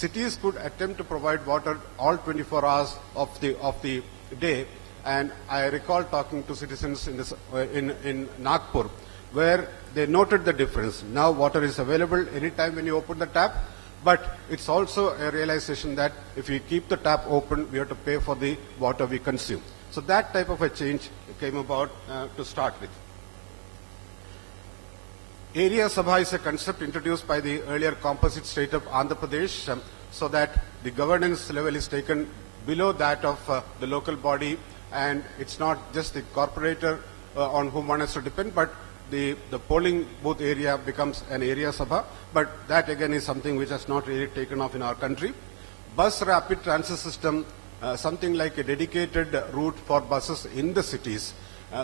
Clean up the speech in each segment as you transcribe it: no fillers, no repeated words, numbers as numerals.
cities could attempt to provide water all 24 hours of the day. And I recall talking to citizens in Nagpur, where they noted the difference. Now water is available anytime when you open the tap, but it's also a realization that if we keep the tap open, we have to pay for the water we consume. So that type of a change came about to start with. Area Sabha is a concept introduced by the earlier composite state of Andhra Pradesh, so that the governance level is taken below that of the local body, and it's not just the corporator on whom one has to depend, but the polling booth area becomes an area sabha. But that again is something which has not really taken off in our country. Bus rapid transit system, something like a dedicated route for buses in the cities.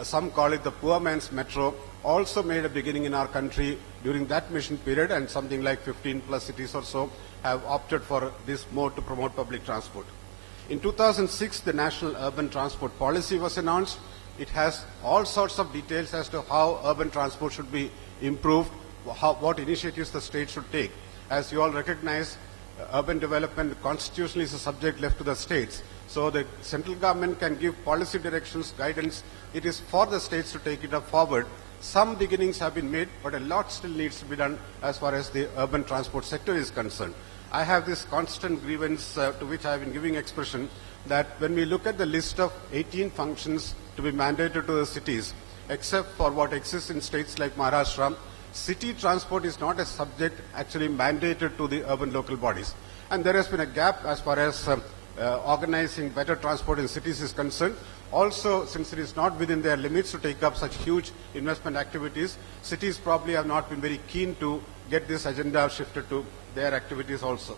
Some call it the poor man's metro, also made a beginning in our country during that mission period, and something like 15 plus cities or so have opted for this mode to promote public transport. In 2006, the National Urban Transport Policy was announced. It has all sorts of details as to how urban transport should be improved, what initiatives the state should take. As you all recognize, urban development constitutionally is a subject left to the states. So the central government can give policy directions, guidance. It is for the states to take it up forward. Some beginnings have been made, but a lot still needs to be done as far as the urban transport sector is concerned. I have this constant grievance to which I have been giving expression, that when we look at the list of 18 functions to be mandated to the cities, except for what exists in states like Maharashtra, city transport is not a subject actually mandated to the urban local bodies. And there has been a gap as far as organizing better transport in cities is concerned. Also, since it is not within their limits to take up such huge investment activities, cities probably have not been very keen to get this agenda shifted to their activities also.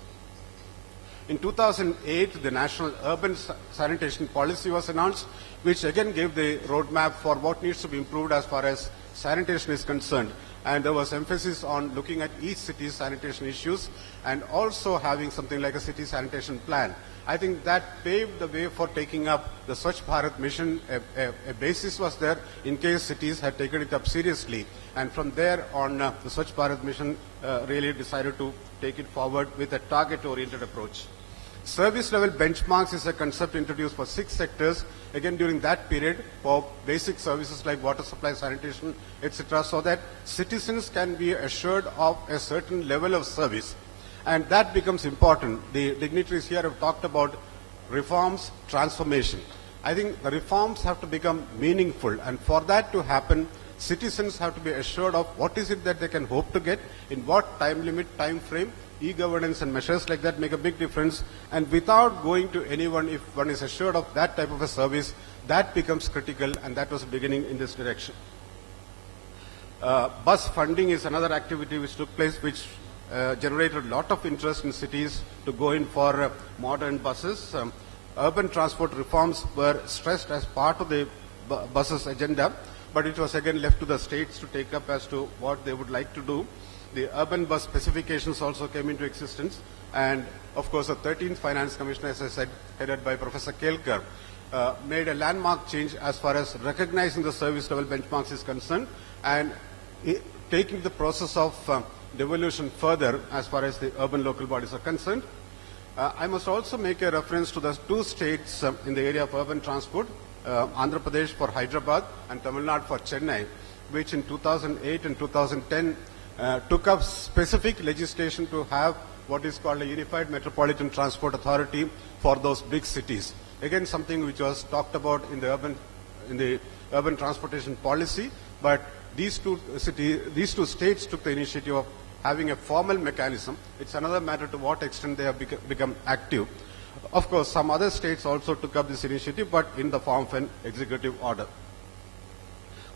In 2008, the National Urban Sanitation Policy was announced, which again gave the roadmap for what needs to be improved as far as sanitation is concerned. And there was emphasis on looking at each city's sanitation issues and also having something like a city sanitation plan. I think that paved the way for taking up the Swachh Bharat mission. A basis was there in case cities had taken it up seriously. And from there on, the Swachh Bharat mission really decided to take it forward with a target-oriented approach. Service level benchmarks is a concept introduced for 6 sectors, again during that period, for basic services like water supply, sanitation, etc., so that citizens can be assured of a certain level of service. And that becomes important. The dignitaries here have talked about reforms, transformation. I think the reforms have to become meaningful, and for that to happen, citizens have to be assured of what is it that they can hope to get, in what time limit, time frame. E-governance and measures like that make a big difference, and without going to anyone, if one is assured of that type of a service, that becomes critical, and that was beginning in this direction. Bus funding is another activity which took place, which generated a lot of interest in cities to go in for modern buses. Urban transport reforms were stressed as part of the buses agenda, but it was again left to the states to take up as to what they would like to do. The urban bus specifications also came into existence, and of course the 13th Finance Commission, as I said, headed by Professor Kelkar, made a landmark change as far as recognizing the service level benchmarks is concerned, and taking the process of devolution further as far as the urban local bodies are concerned. I must also make a reference to the 2 states in the area of urban transport, Andhra Pradesh for Hyderabad and Tamil Nadu for Chennai, which in 2008 and 2010 took up specific legislation to have what is called a Unified Metropolitan Transport Authority for those big cities. Again, something which was talked about in the urban transportation policy, but these two states took the initiative of having a formal mechanism. It's another matter to what extent they have become active. Of course, some other states also took up this initiative, but in the form of an executive order.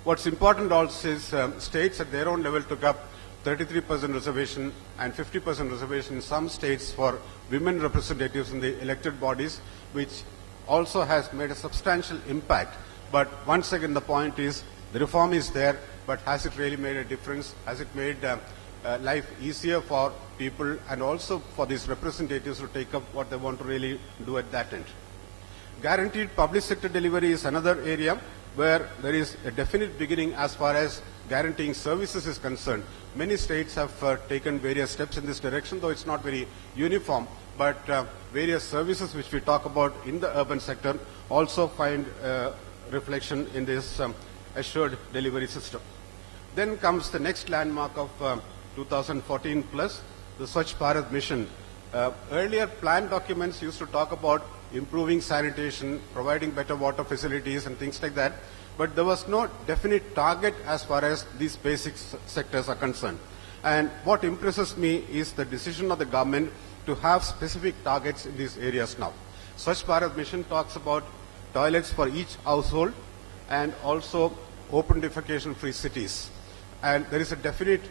What's important also is states at their own level took up 33% reservation and 50% reservation in some states for women representatives in the elected bodies, which also has made a substantial impact. But once again, the point is, the reform is there, but has it really made a difference? Has it made life easier for people and also for these representatives to take up what they want to really do at that end? Guaranteed public sector delivery is another area where there is a definite beginning as far as guaranteeing services is concerned. Many states have taken various steps in this direction, though it's not very uniform. but various services which we talk about in the urban sector also find reflection in this assured delivery system. Then comes the next landmark of 2014 plus, the Swachh Bharat mission. Earlier plan documents used to talk about improving sanitation, providing better water facilities and things like that, but there was no definite target as far as these basic sectors are concerned. And what impresses me is the decision of the government to have specific targets in these areas now. Swachh Bharat mission talks about toilets for each household and also open defecation free cities. And there is a definite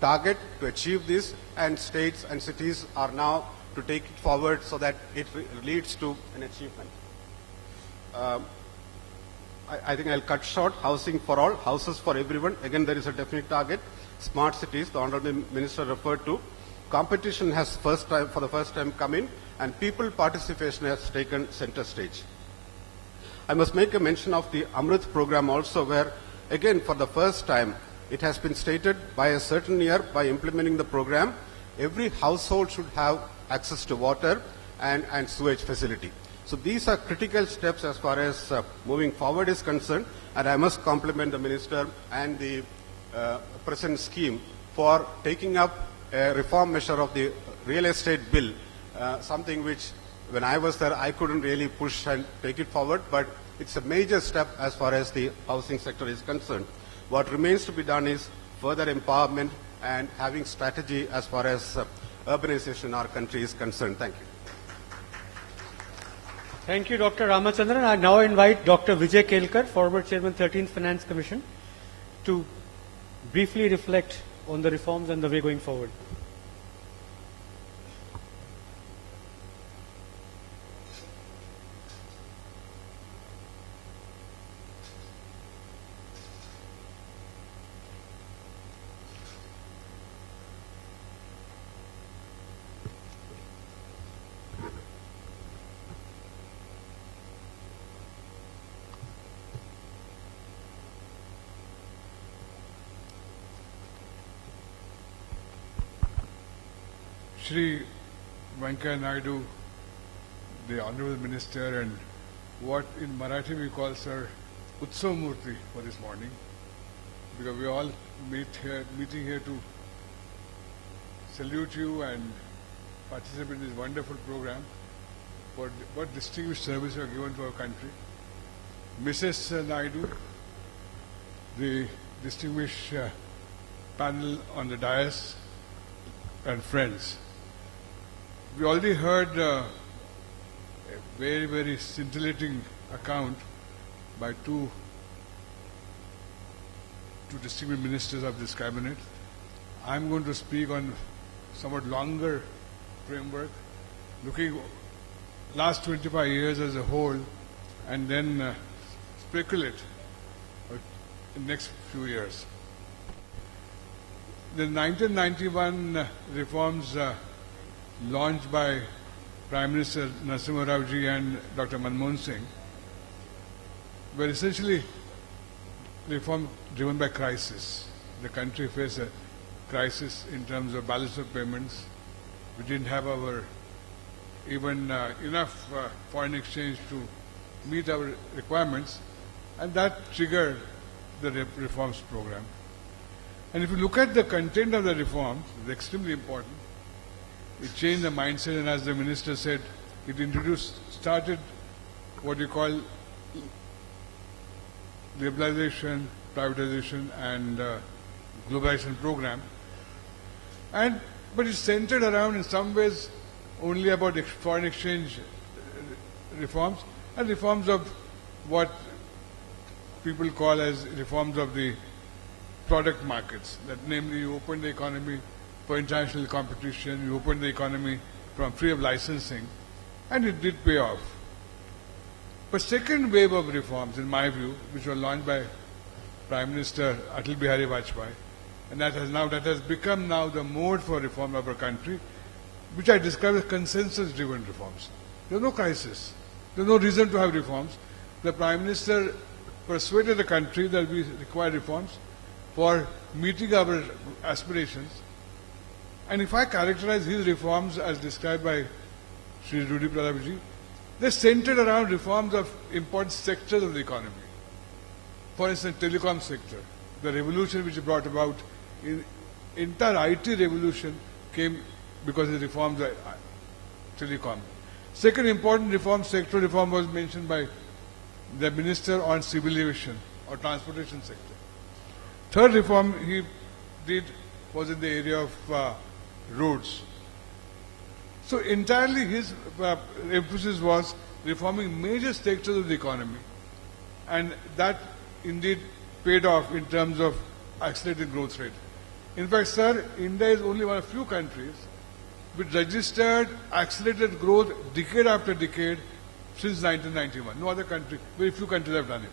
target to achieve this, and states and cities are now to take it forward so that it leads to an achievement. I think I'll cut short. Housing for all, houses for everyone. Again, there is a definite target. Smart cities, the Honorable Minister referred to. Competition has for the first time come in, and people participation has taken center stage. I must make a mention of the Amrit program also, where again for the first time it has been stated by a certain year, by implementing the program, every household should have access to water and sewage facility. So these are critical steps as far as moving forward is concerned, and I must compliment the Minister and the present scheme for taking up a reform measure of the real estate bill, something which when I was there I couldn't really push and take it forward, but it's a major step as far as the housing sector is concerned. What remains to be done is further empowerment and having strategy as far as urbanization in our country is concerned. Thank you. Thank you, Dr. Ramachandran. I now invite Dr. Vijay Kelkar, former Chairman, 13th Finance Commission, to briefly reflect on the reforms and the way going forward. Shri Venkaiah Naidu, the Honorable Minister, and what in Marathi we call, sir, Utsav Murti for this morning, because we all meeting here to salute you and participate in this wonderful program for what distinguished service you have given to our country. Mrs. Naidu, the distinguished panel on the dais, and friends. We already heard a very, very scintillating account by two distinguished ministers of this cabinet. I'm going to speak on somewhat longer framework, looking last 25 years as a whole, and then speculate in the next few years. The 1991 reforms launched by Prime Minister Narasimha Rao ji and Dr. Manmohan Singh were essentially reforms driven by crisis. The country faced a crisis in terms of balance of payments. We didn't have enough foreign exchange to meet our requirements, and that triggered the reforms program. And if you look at the content of the reforms, it's extremely important. It changed the mindset, and as the minister said, it started what you call liberalization, privatization, and globalization program. But it's centered around, in some ways, only about foreign exchange reforms and reforms of what people call as reforms of the product markets, that namely you open the economy for international competition, you open the economy from free of licensing, and it did pay off. But second wave of reforms, in my view, which were launched by Prime Minister Atal Bihari Vajpayee, and that has become now the mode for reform of our country, which I describe as consensus-driven reforms. There's no crisis. There's no reason to have reforms. The Prime Minister persuaded the country that we require reforms for meeting our aspirations, And if I characterize his reforms as described by Sri Rudy Pratapji, they're centered around reforms of important sectors of the economy. For instance, telecom sector, the revolution which he brought about, entire IT revolution came because of the reforms of telecom. Second important reform, sector reform, was mentioned by the minister on civil aviation or transportation sector. Third reform he did was in the area of roads. So entirely his emphasis was reforming major sectors of the economy, and that indeed paid off in terms of accelerated growth rate. In fact, sir, India is only one of few countries which registered accelerated growth decade after decade since 1991. No other country, very few countries have done it.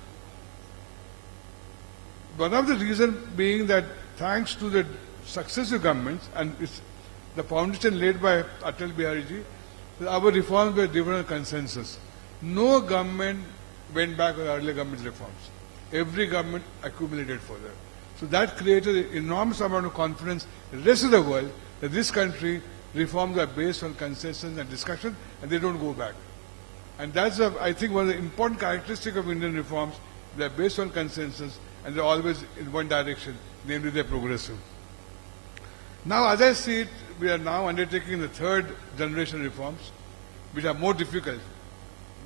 One of the reasons being that thanks to the successive governments, and it's the foundation laid by Atal Bihari Ji, our reforms were driven on consensus. No government went back on earlier government's reforms. Every government accumulated further. So that created an enormous amount of confidence in the rest of the world that this country reforms are based on consensus and discussion, and they don't go back. And that's, I think, one of the important characteristics of Indian reforms. They're based on consensus, and they're always in one direction, namely they're progressive. Now, as I see it, we are now undertaking the third generation reforms, which are more difficult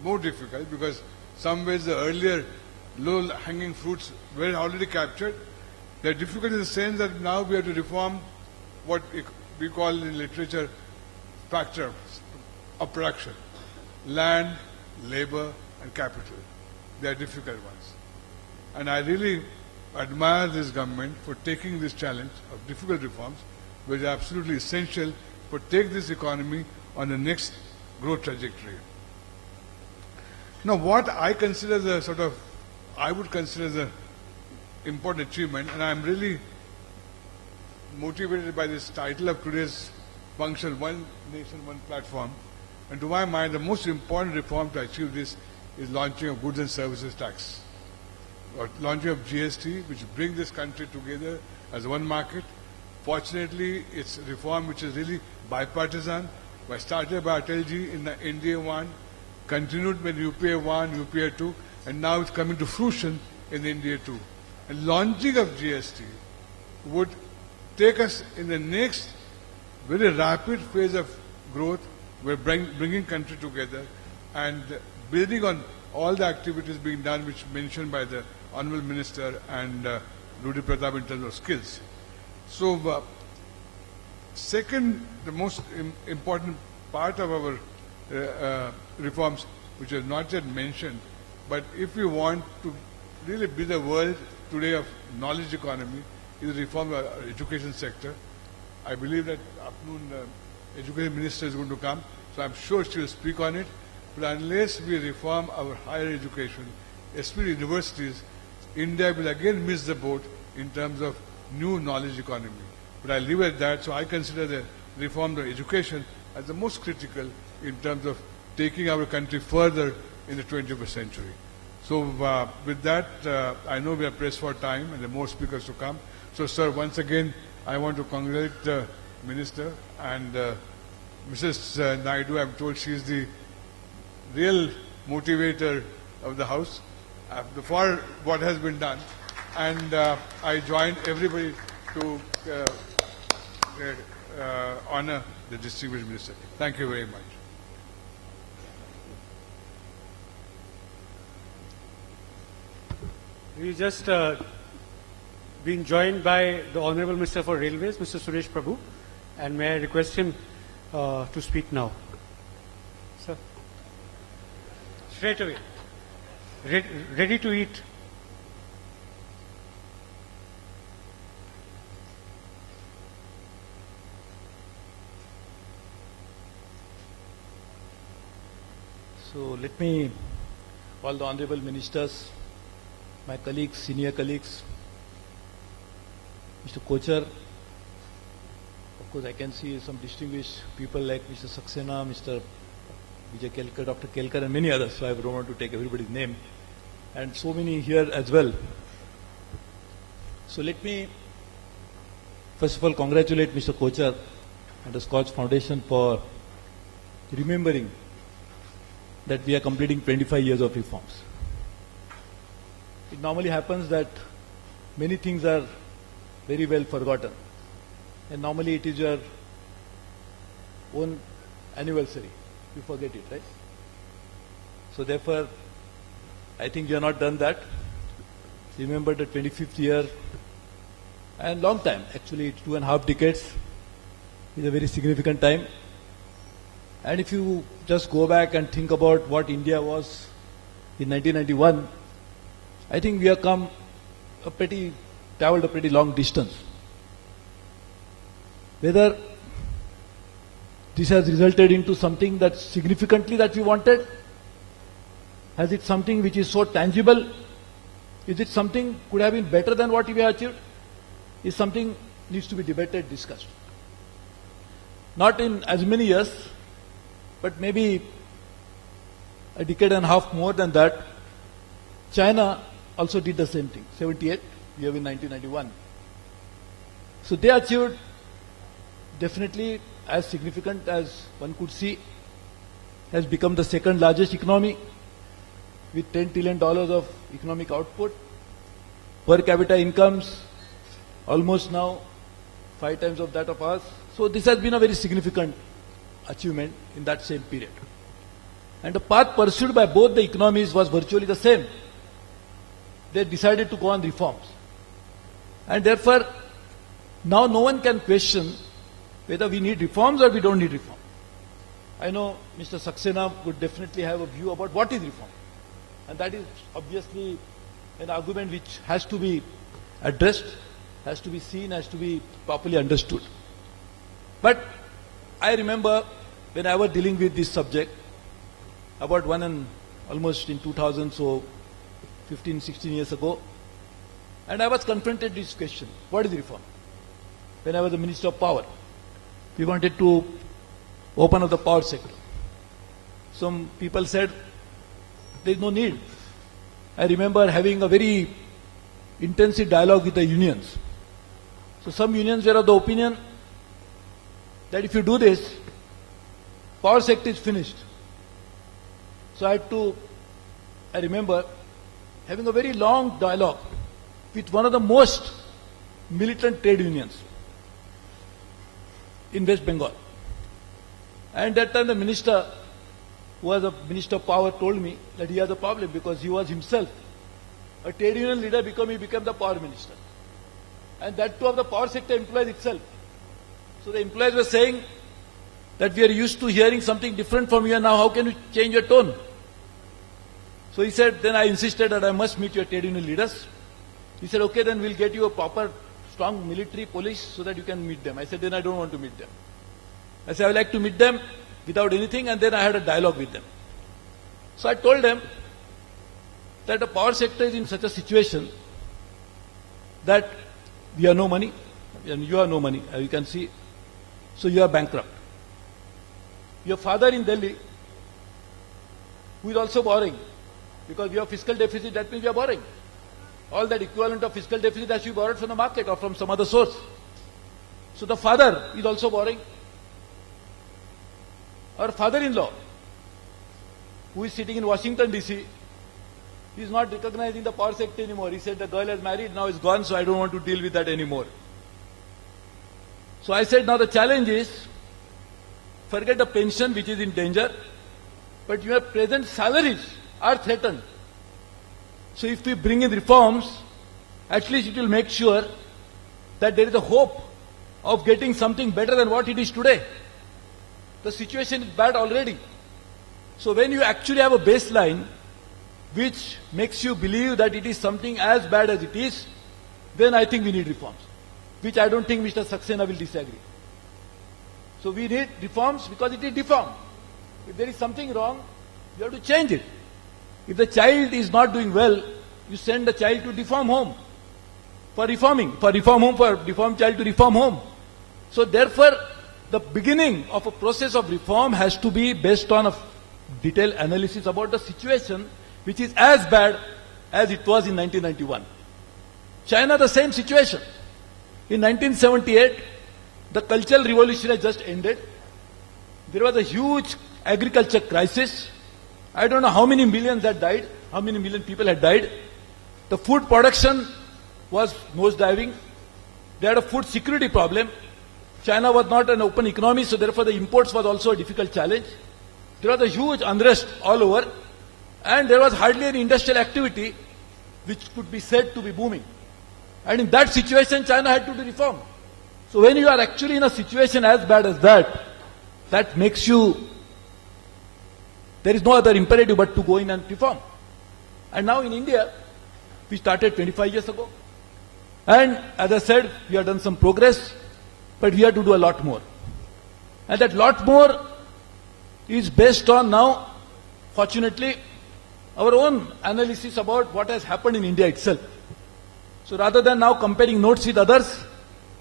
because some ways the earlier low-hanging fruits were already captured. They're difficult in the sense that now we have to reform what we call in literature factors of production: land, labor, and capital. They are difficult ones. And I really admire this government for taking this challenge of difficult reforms, which are absolutely essential for take this economy on the next growth trajectory. Now, what I consider I would consider the important achievement, and I'm really motivated by this title of today's function, One Nation, One Platform. And to my mind, the most important reform to achieve this is launching of goods and services tax, or launching of GST, which brings this country together as one market. Fortunately, it's a reform which is really bipartisan, was started by Atalji in the NDA 1, continued with UPA 1, UPA 2, and now it's coming to fruition in the NDA 2. And launching of GST would take us in the next very rapid phase of growth. We're bringing country together and building on all the activities being done, which mentioned by the Honorable Minister and Rudy Pratap in terms of skills. So, second, the most important part of our reforms, which is not yet mentioned, but if we want to really be the world today of knowledge economy, is the reform of our education sector. I believe that afternoon Education Minister is going to come, so I'm sure she will speak on it. But unless we reform our higher education, especially universities, India will again miss the boat in terms of new knowledge economy. But I'll leave it at that. So I consider the reform of education as the most critical in terms of taking our country further in the 21st century. So with that, I know we are pressed for time and there are more speakers to come. So sir, once again, I want to congratulate the Minister and Mrs. Naidu. I'm told she is the real motivator of the House for what has been done. And I join everybody to honor the distinguished Minister. Thank you very much. We just been joined by the Honorable Minister for Railways, Mr. Suresh Prabhu, and may I request him to speak now. Sir. Straight away. Ready to eat. So let me, all the honorable ministers, my colleagues, senior colleagues, Mr. Kochar, of course I can see some distinguished people like Mr. Saxena, Mr. Vijay Kelkar, Dr. Kelkar and many others, so I don't want to take everybody's name, and so many here as well. So let me first of all congratulate Mr. Kochar and the Scotch Foundation for remembering that we are completing 25 years of reforms. It normally happens that many things are very well forgotten, and normally it is your own anniversary. You forget it, right? So therefore, I think you have not done that. Remember the 25th year, and long time, actually it's 2.5 decades, is a very significant time. And if you just go back and think about what India was in 1991, I think we have come traveled a pretty long distance. Whether this has resulted into something that significantly that we wanted, has it something which is so tangible? Is it something could have been better than what we have achieved? Is something needs to be debated, discussed. Not in as many years, but maybe a decade and a half more than that. China also did the same thing. 78, we have in 1991. So they achieved definitely as significant as one could see, has become the second largest economy with $10 trillion of economic output. Per capita incomes almost now 5 times of that of ours. So this has been a very significant achievement in that same period. And the path pursued by both the economies was virtually the same. They decided to go on reforms. And therefore, now no one can question whether we need reforms or we don't need reform. I know Mr. Saxena would definitely have a view about what is reform. And that is obviously an argument which has to be addressed, has to be seen, has to be properly understood. But I remember when I was dealing with this subject, about almost in 2000, so 15, 16 years ago, and I was confronted with this question, what is reform? When I was the Minister of Power, we wanted to open up the power sector. Some people said, there is no need. I remember having a very intensive dialogue with the unions. So some unions were of the opinion that if you do this, power sector is finished. So I remember having a very long dialogue with one of the most militant trade unions in West Bengal. And that time the minister, who was a Minister of Power, told me that he has a problem because he was himself a trade union leader, he became the power minister. And that too of the power sector employees itself. So the employees were saying that we are used to hearing something different from you, and now how can you change your tone? So he said, then I insisted that I must meet your trade union leaders. He said, okay, then we'll get you a proper, strong military police so that you can meet them. I said, then I don't want to meet them. I said, I would like to meet them without anything, and then I had a dialogue with them. So I told them that the power sector is in such a situation that we have no money, and you have no money, as you can see. So you are bankrupt. Your father in Delhi, who is also borrowing, because we have fiscal deficit, that means we are borrowing. All that equivalent of fiscal deficit has to be borrowed from the market or from some other source. So the father is also borrowing. Our father-in-law, who is sitting in Washington DC, he is not recognizing the power sector anymore. He said the girl has married, now is gone, so I don't want to deal with that anymore. So I said, now the challenge is, forget the pension which is in danger, but your present salaries are threatened. So if we bring in reforms, at least it will make sure that there is a hope of getting something better than what it is today. The situation is bad already. So when you actually have a baseline which makes you believe that it is something as bad as it is, then I think we need reforms, which I don't think Mr. Saxena will disagree. So we need reforms because it is deformed. If there is something wrong, you have to change it. If the child is not doing well, you send the child to deform home for reforming, for reform home, for deformed child to reform home. So therefore, the beginning of a process of reform has to be based on a detailed analysis about the situation which is as bad as it was in 1991. China, the same situation. In 1978, The Cultural Revolution has just ended. There was a huge agriculture crisis. I don't know how many millions had died, how many million people had died. The food production was nosediving. They had a food security problem. China was not an open economy, so therefore the imports was also a difficult challenge. There was a huge unrest all over, and there was hardly any industrial activity which could be said to be booming. And in that situation, China had to do reform. So when you are actually in a situation as bad as that, that makes you, there is no other imperative but to go in and reform. And now in India, we started 25 years ago. And as I said, we have done some progress, but we have to do a lot more. And that lot more is based on now, fortunately, our own analysis about what has happened in India itself. So rather than now comparing notes with others,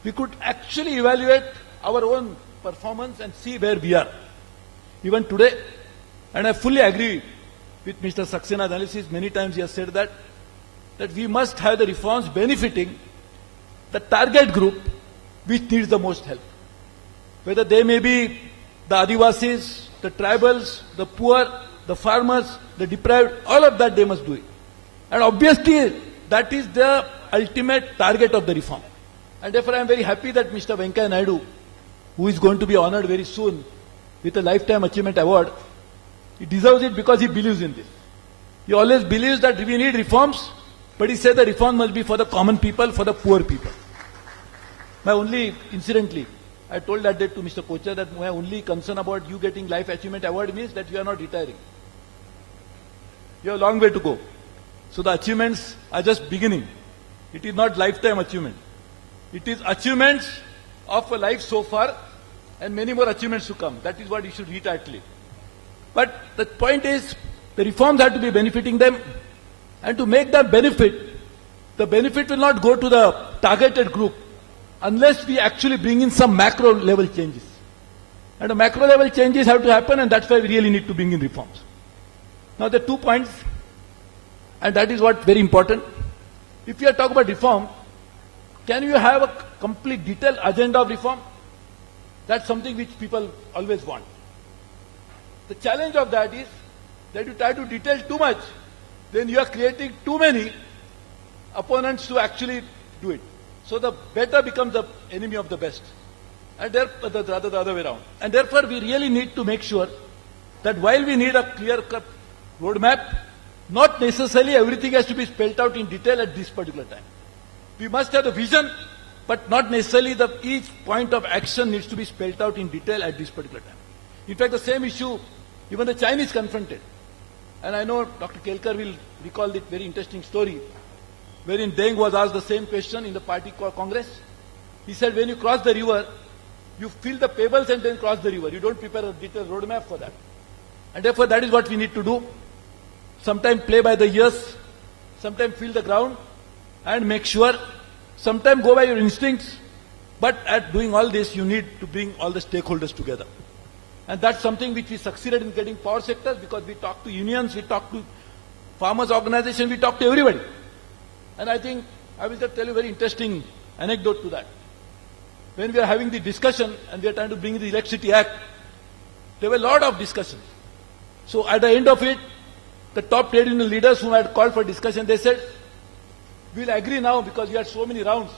we could actually evaluate our own performance and see where we are. Even today, and I fully agree with Mr. Saxena's analysis, many times he has said that we must have the reforms benefiting the target group which needs the most help. Whether they may be the Adivasis, the tribals, the poor, the farmers, the deprived, all of that they must do it. And obviously, that is the ultimate target of the reform. And therefore, I am very happy that Mr. Venkaiah Naidu, who is going to be honored very soon with a Lifetime Achievement Award, he deserves it because he believes in this. He always believes that we need reforms, but he said the reform must be for the common people, for the poor people. My only, incidentally, I told that day to Mr. Kochhar that my only concern about you getting Life Achievement Award means that you are not retiring. You have a long way to go. So the achievements are just beginning. It is not lifetime achievement. It is achievements of a life so far and many more achievements to come. That is what you should read tightly. But the point is, the reforms have to be benefiting them, and to make them benefit, the benefit will not go to the targeted group unless we actually bring in some macro level changes. And the macro level changes have to happen, and that's why we really need to bring in reforms. Now there are 2 points, and that is what very important. If you are talking about reform, can you have a complete detailed agenda of reform? That's something which people always want. The challenge of that is that you try to detail too much, then you are creating too many opponents to actually do it. So the better becomes the enemy of the best. And rather the other way around. And therefore we really need to make sure that while we need a clear-cut roadmap, not necessarily everything has to be spelled out in detail at this particular time. We must have the vision, but not necessarily each point of action needs to be spelled out in detail at this particular time. In fact, the same issue, even the Chinese confronted. And I know Dr. Kelkar will recall the very interesting story, wherein Deng was asked the same question in the party congress. He said, when you cross the river, you fill the pebbles and then cross the river. You don't prepare a detailed roadmap for that. And therefore, that is what we need to do. Sometimes play by the ears, sometimes feel the ground, and make sure, sometimes go by your instincts, but at doing all this, you need to bring all the stakeholders together. And that's something which we succeeded in getting power sectors, because we talked to unions, we talked to farmers' organizations, we talked to everybody. And I think, I will just tell you a very interesting anecdote to that. When we are having the discussion and we are trying to bring in the Electricity Act, there were a lot of discussions. So at the end of it, the top trade union leaders who had called for discussion, they said, we'll agree now because we had so many rounds,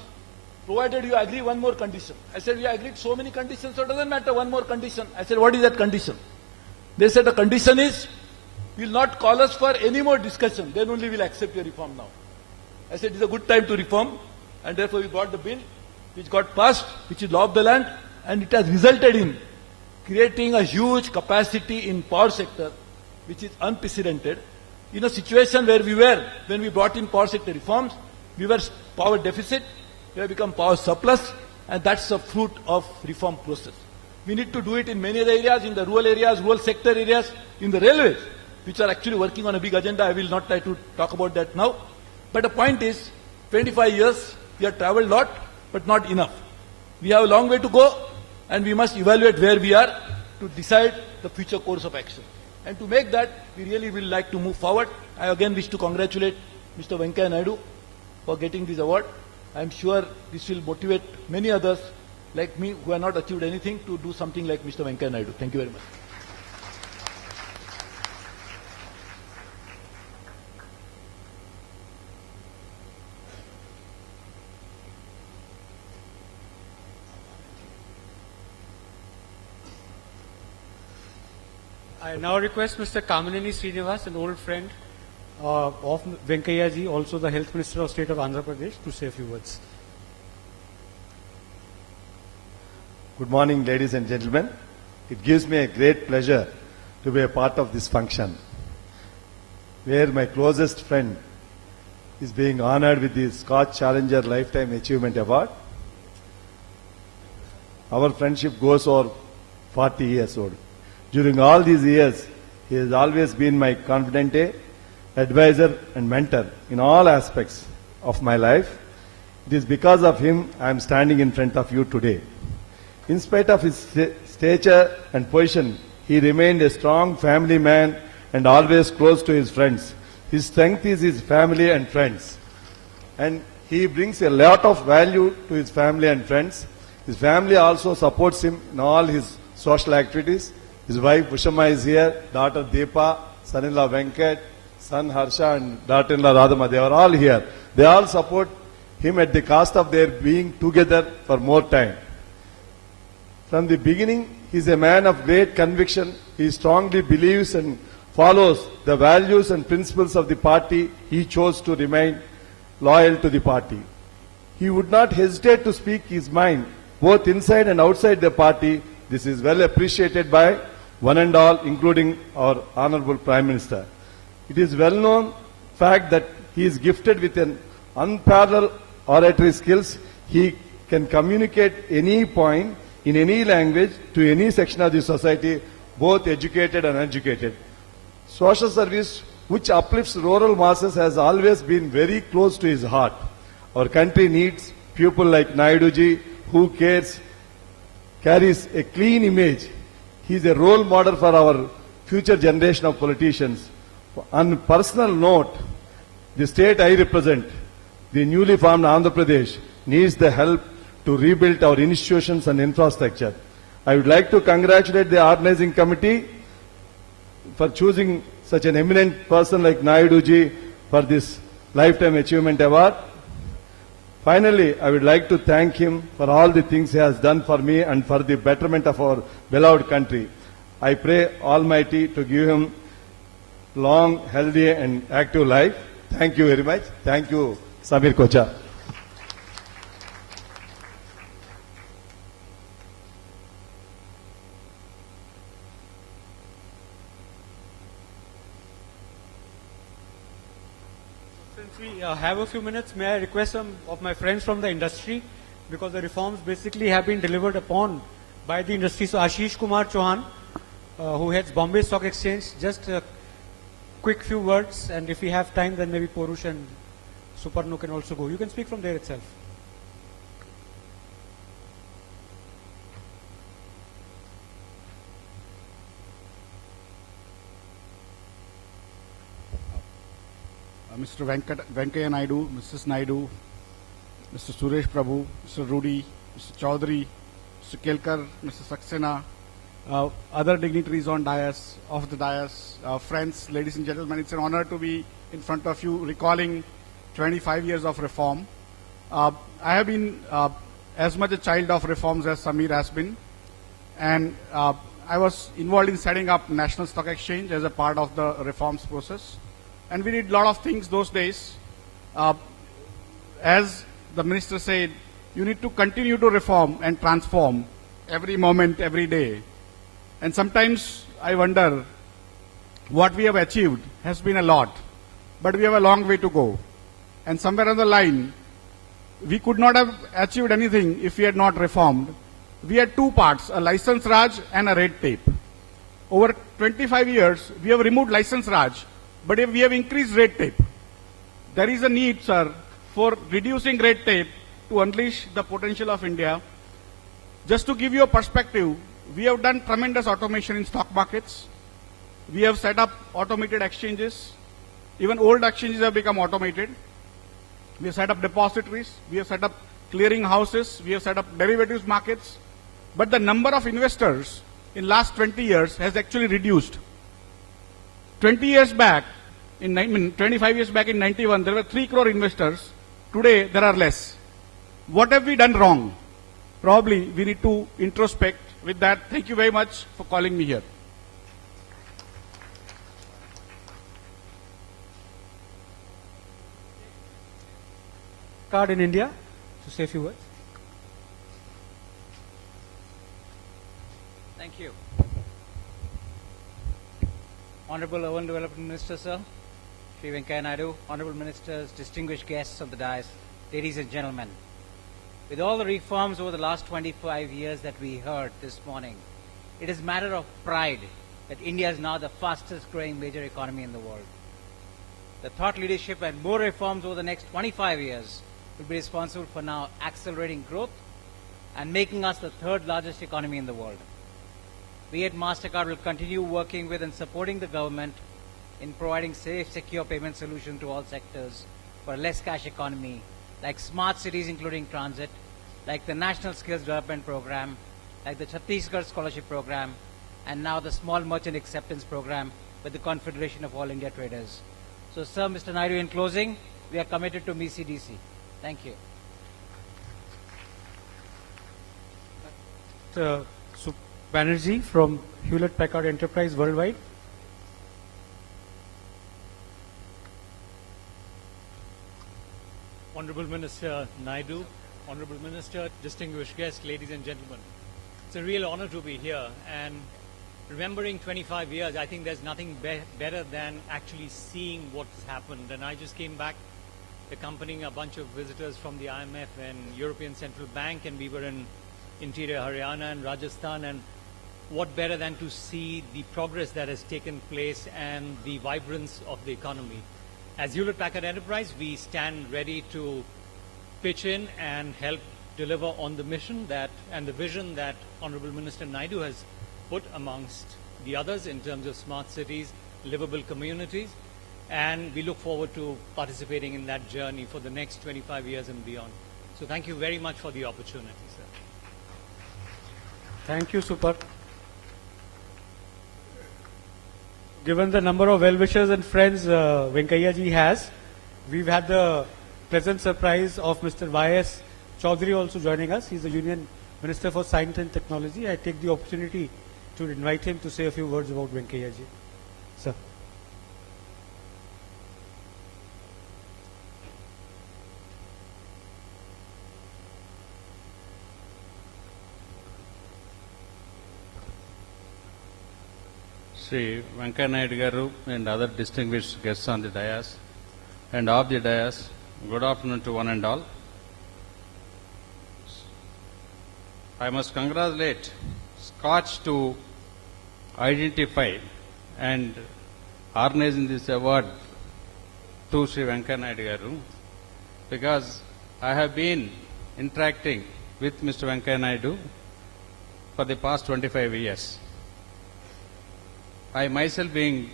provided you agree one more condition. I said, we agreed so many conditions, so it doesn't matter, one more condition. I said, what is that condition? They said, the condition is, you'll not call us for any more discussion, then only we'll accept your reform now. I said, it's a good time to reform, and therefore we got the bill, which got passed, which is law of the land, and it has resulted in creating a huge capacity in power sector, which is unprecedented. In a situation where we were, when we brought in power sector reforms, we were power deficit, we have become power surplus, and that's the fruit of reform process. We need to do it in many other areas, in the rural areas, rural sector areas, in the railways, which are actually working on a big agenda. I will not try to talk about that now. But the point is, 25 years, we have traveled a lot, but not enough. We have a long way to go, and we must evaluate where we are to decide the future course of action. And to make that, we really will like to move forward. I again wish to congratulate Mr. Venkaiah Naidu for getting this award. I am sure this will motivate many others like me who have not achieved anything to do something like Mr. Venkaiah Naidu. Thank you very much. I now request Mr. Kamineni Srinivas, an old friend of Venkaiah ji, also the Health Minister of State of Andhra Pradesh, to say a few words. Good morning, ladies and gentlemen. It gives me a great pleasure to be a part of this function, where my closest friend is being honored with the Scotch Challenger Lifetime Achievement Award. Our friendship goes over 40 years old. During all these years, he has always been my confidante, advisor and mentor in all aspects of my life. It is because of him I am standing in front of you today. In spite of his stature and position, he remained a strong family man and always close to his friends. His strength is his family and friends. And he brings a lot of value to his family and friends. His family also supports him in all his social activities. His wife Ushamma is here, daughter Deepa, son-in-law Venkat, son Harsha and daughter-in-law Radhama. They are all here. They all support him at the cost of their being together for more time. From the beginning, he is a man of great conviction. He strongly believes and follows the values and principles of the party. He chose to remain loyal to the party. He would not hesitate to speak his mind, both inside and outside the party. This is well appreciated by one and all, including our Honorable Prime Minister. It is well known fact that he is gifted with an unparalleled oratory skills. He can communicate any point in any language to any section of the society, both educated and uneducated. Social service, which uplifts rural masses, has always been very close to his heart. Our country needs people like Naiduji, who carries a clean image. He is a role model for our future generation of politicians. On a personal note, the state I represent, the newly formed Andhra Pradesh, needs the help to rebuild our institutions and infrastructure. I would like to congratulate the organizing committee for choosing such an eminent person like Naiduji for this Lifetime Achievement Award. Finally, I would like to thank him for all the things he has done for me and for the betterment of our beloved country. I pray Almighty to give him long, healthy and active life. Thank you very much. Thank you, Samir Kocha. Since we have a few minutes, may I request some of my friends from the industry, because the reforms basically have been delivered upon by the industry. So Ashish Kumar Chauhan, who heads Bombay Stock Exchange, just a quick few words, and if we have time, then maybe Porush and Suparno can also go. You can speak from there itself. Mr. Venkaiah Naidu, Mrs. Naidu, Mr. Suresh Prabhu, Mr. Rudy, Mr. Chaudhary, Mr. Kelkar, Mr. Saxena, other dignitaries on dais, off the dais, friends, ladies and gentlemen, it's an honor to be in front of you recalling 25 years of reform. I have been as much a child of reforms as Samir has been, and I was involved in setting up National Stock Exchange as a part of the reforms process. And we did a lot of things those days. As the minister said, you need to continue to reform and transform every moment, every day. And sometimes I wonder what we have achieved has been a lot, but we have a long way to go. And somewhere on the line, we could not have achieved anything if we had not reformed. We had two parts, a license Raj and a red tape. Over 25 years, we have removed license Raj, but if we have increased red tape. There is a need, sir, for reducing red tape to unleash the potential of India. Just to give you a perspective, we have done tremendous automation in stock markets. We have set up automated exchanges. Even old exchanges have become automated. We have set up depositories. We have set up clearing houses, we have set up derivatives markets, but the number of investors in last 20 years has actually reduced. 20 years back, 25 years back in 91, there were 3 crore investors. Today, there are less. What have we done wrong? Probably we need to introspect. With that, thank you very much for calling me here. Card in India to say a few words. Thank you. Honorable Urban Development Minister, sir, Shri Venkaiah Naidu, Honorable Ministers, distinguished guests of the dais, ladies and gentlemen. With all the reforms over the last 25 years that we heard this morning, it is a matter of pride that India is now the fastest growing major economy in the world. The thought leadership and more reforms over the next 25 years will be responsible for now accelerating growth and making us the 3rd largest economy in the world. We at MasterCard will continue working with and supporting the government in providing safe, secure payment solutions to all sectors for a less cash economy, like smart cities including transit, like the National Skills Development Program, like the Chhattisgarh Scholarship Program, and now the Small Merchant Acceptance Program with the Confederation of All India Traders. So, sir, Mr. Naidu, in closing, we are committed to MECDC. Thank you. Banerjee from Hewlett Packard Enterprise Worldwide. Honorable Minister Naidu, Honorable Minister, distinguished guests, ladies and gentlemen. It's a real honor to be here, and remembering 25 years, I think there's nothing better than actually seeing what's happened. And I just came back accompanying a bunch of visitors from the IMF and European Central Bank, and we were in interior Haryana and Rajasthan, and what better than to see the progress that has taken place and the vibrance of the economy. As Hewlett Packard Enterprise, we stand ready to pitch in and help deliver on the mission that and the vision that Honorable Minister Naidu has put amongst the others in terms of smart cities, livable communities, and we look forward to participating in that journey for the next 25 years and beyond. So thank you very much for the opportunity, sir. Thank you, Super. Given the number of well-wishers and friends Venkaiah ji has, we've had the pleasant surprise of Mr. Y.S. Chaudhary also joining us. He's the Union Minister for Science and Technology. I take the opportunity to invite him to say a few words about Venkaiah ji. Sir. Sri Venkaiah Naidu Garu and other distinguished guests on the dais and off the dais, good afternoon to one and all. I must congratulate Scotch to identify and organizing this award to Sri Venkaiah Naidu Garu, because I have been interacting with Mr. Venkaiah Naidu for the past 25 years. I myself being,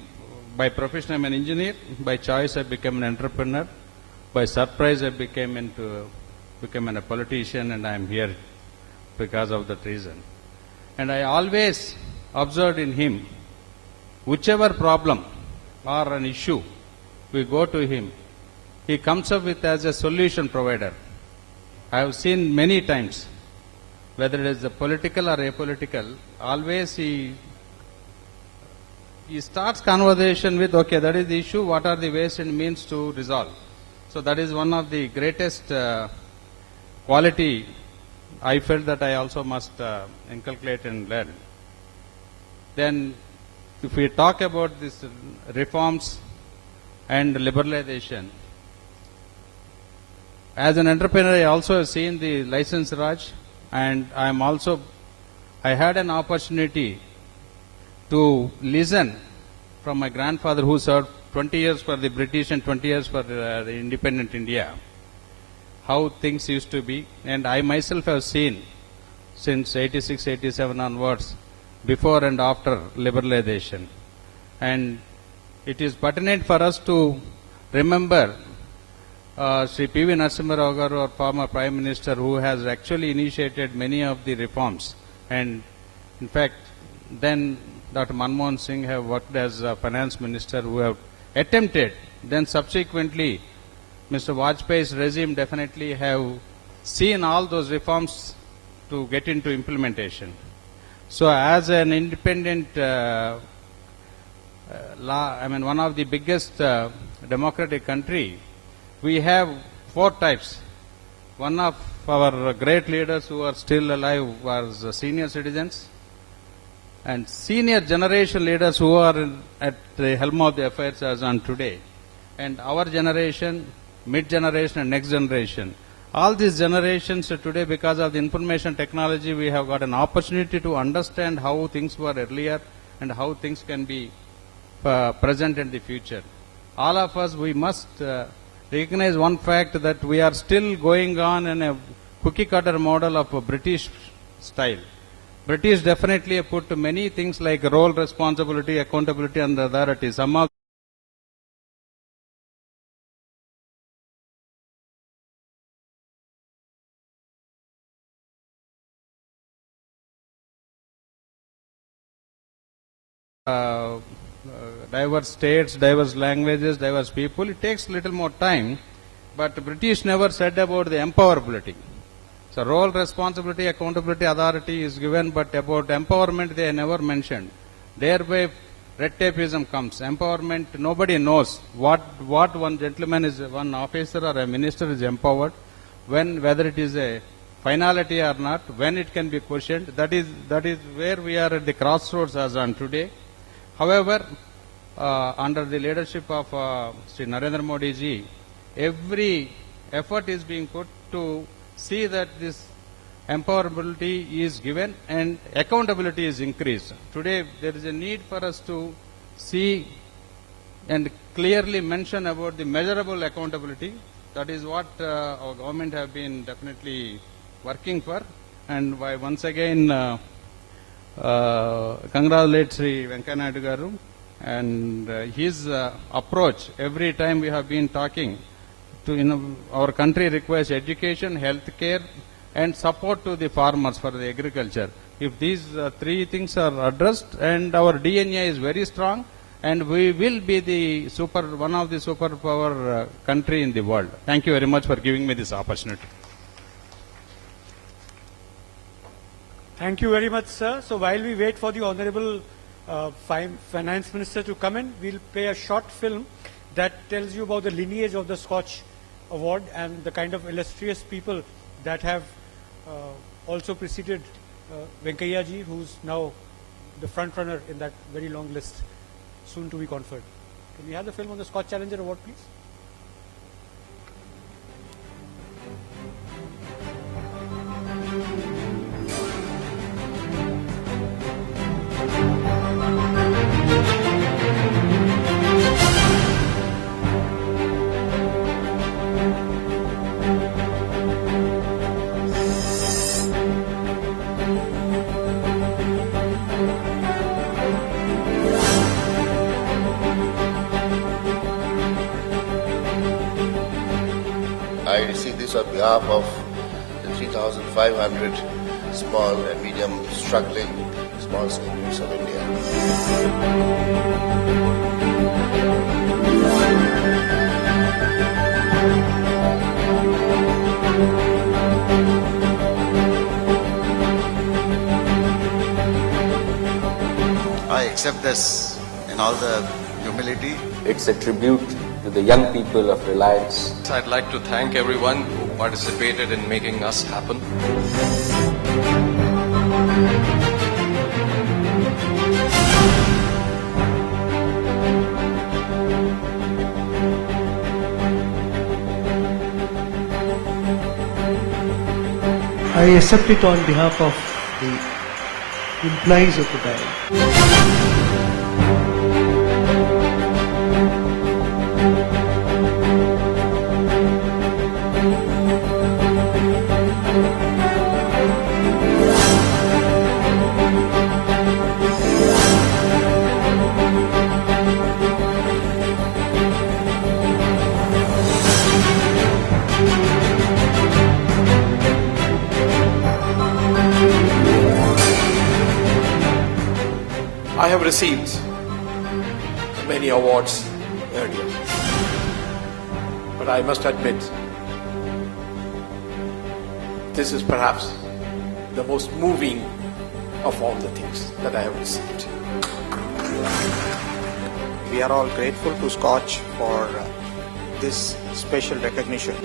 by profession I'm an engineer, by choice I became an entrepreneur, by surprise I became a politician, and I am here because of that reason. And I always observed in him, whichever problem or an issue we go to him, he comes up with as a solution provider. I have seen many times, whether it is a political or apolitical, always he starts conversation with, okay, that is the issue, what are the ways and means to resolve. So that is one of the greatest quality I felt that I also must inculcate and learn. Then if we talk about these reforms and liberalization, as an entrepreneur I also have seen the license Raj, and I had an opportunity to listen from my grandfather who served 20 years for the British and 20 years for the independent India, how things used to be. And I myself have seen since 86, 87 onwards, before and after liberalization. And it is pertinent for us to remember Sri P.V. Narasimha Rao garu, our former Prime Minister, who has actually initiated many of the reforms. And in fact, then Dr. Manmohan Singh have worked as a Finance Minister who have attempted. Then subsequently, Mr. Vajpayee's regime definitely have seen all those reforms to get into implementation. So as an independent one of the biggest democratic country, we have 4 types. One of our great leaders who are still alive was senior citizens, and senior generation leaders who are at the helm of the affairs as on today. And our generation, mid-generation and next generation. All these generations today, because of the information technology, we have got an opportunity to understand how things were earlier and how things can be present in the future. All of us, we must recognize one fact, that we are still going on in a cookie-cutter model of a British style. British definitely put many things like role, responsibility, accountability and authority. Some of diverse states, diverse languages, diverse people. It takes little more time, but British never said about the empowerability. So role, responsibility, accountability, authority is given, but about empowerment they never mentioned. Thereby red tapeism comes. Empowerment, nobody knows what one gentleman is, one officer or a minister is empowered, when, whether it is a finality or not, when it can be questioned. That is where we are at the crossroads as on today. However, under the leadership of Sri Narendra Modi ji, every effort is being put to see that this empowerability is given and accountability is increased. Today, there is a need for us to see and clearly mention about the measurable accountability. That is what our government have been definitely working for. And I once again congratulate Sri Venkaiah Naidu garu and his approach. Every time we have been talking to, our country requires education, health care and support to the farmers for the agriculture. If these 3 things are addressed, and our DNA is very strong, and we will be the one of the superpower country in the world. Thank you very much for giving me this opportunity. Thank you very much, sir. So while we wait for the Honorable Finance Minister to come in, we'll play a short film that tells you about the lineage of the Scotch Award and the kind of illustrious people that have also preceded Venkaiah ji, who's now the front runner in that very long list, soon to be conferred. Can we have the film on the Scotch Challenger Award, please? I received this on behalf of the 3,500 small and medium struggling small scale units of India. I accept this in all the humility. It's a tribute to the young people of Reliance. I'd like to thank everyone who participated in making us happen. I accept it on behalf of the employees of the bank. have received many awards earlier, but I must admit, this is perhaps the most moving of all the things that I have received. We are all grateful to Scotch for this special recognition.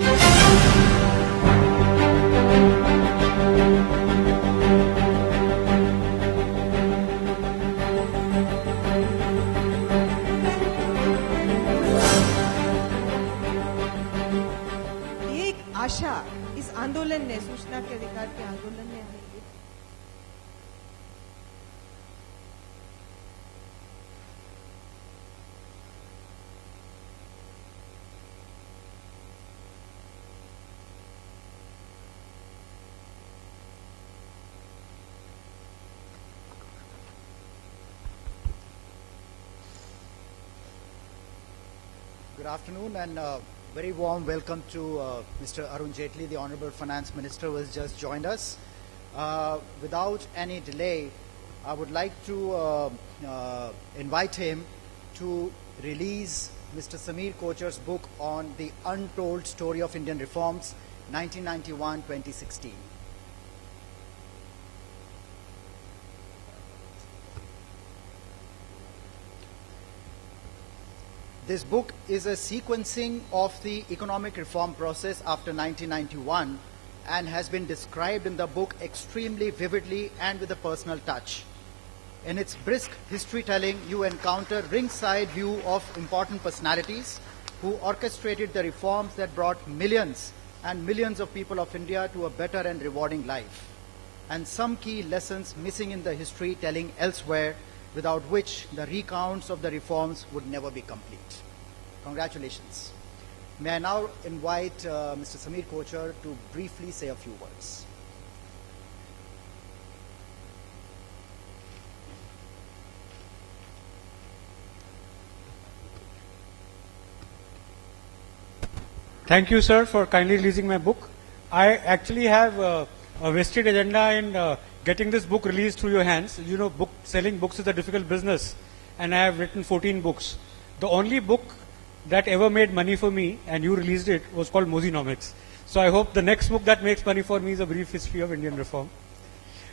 एक आशा इस आंदोलन ने, सूचना के अधिकार के आंदोलन ने हमें दी। Good afternoon and very warm welcome to Mr. Arun Jaitley, the Honorable Finance Minister, who has just joined us. Without any delay, I would like to invite him to release Mr. Samir Kocher's book on the untold story of Indian reforms, 1991-2016. This book is a sequencing of the economic reform process after 1991 and has been described in the book extremely vividly and with a personal touch. In its brisk history telling, you encounter ringside view of important personalities who orchestrated the reforms that brought millions and millions of people of India to a better and rewarding life, and some key lessons missing in the history telling elsewhere, without which the recounts of the reforms would never be complete. Congratulations. May I now invite Mr. Samir Kocher to briefly say a few words. Thank you, sir, for kindly releasing my book. I actually have a vested agenda in getting this book released through your hands. You know, selling books is a difficult business, and I have written 14 books. The only book that ever made money for me, and you released it, was called Mozinomics. So I hope the next book that makes money for me is A Brief History of Indian Reform.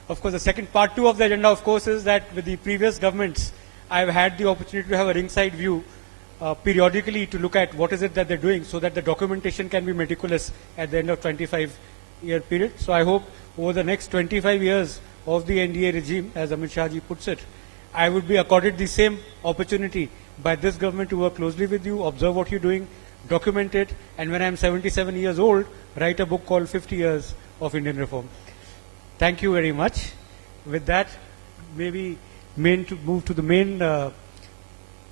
Of course, the second part 2 of the agenda, of course, is that with the previous governments, I've had the opportunity to have a ringside view periodically to look at what is it that they're doing so that the documentation can be meticulous at the end of 25-year period. So I hope over the next 25 years of the NDA regime, as Amit Shah ji puts it, I would be accorded the same opportunity by this government to work closely with you, observe what you're doing, document it, and when I'm 77 years old, write a book called 50 Years of Indian Reform. Thank you very much. With that, maybe move to the main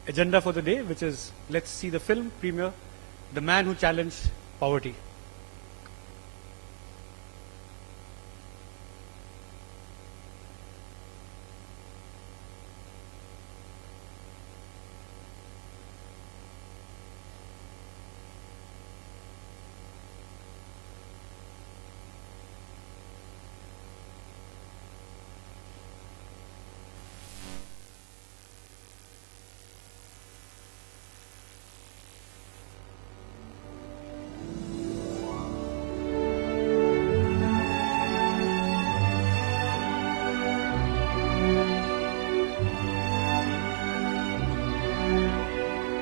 agenda for the day, which is let's see the film premiere, The Man Who Challenged Poverty.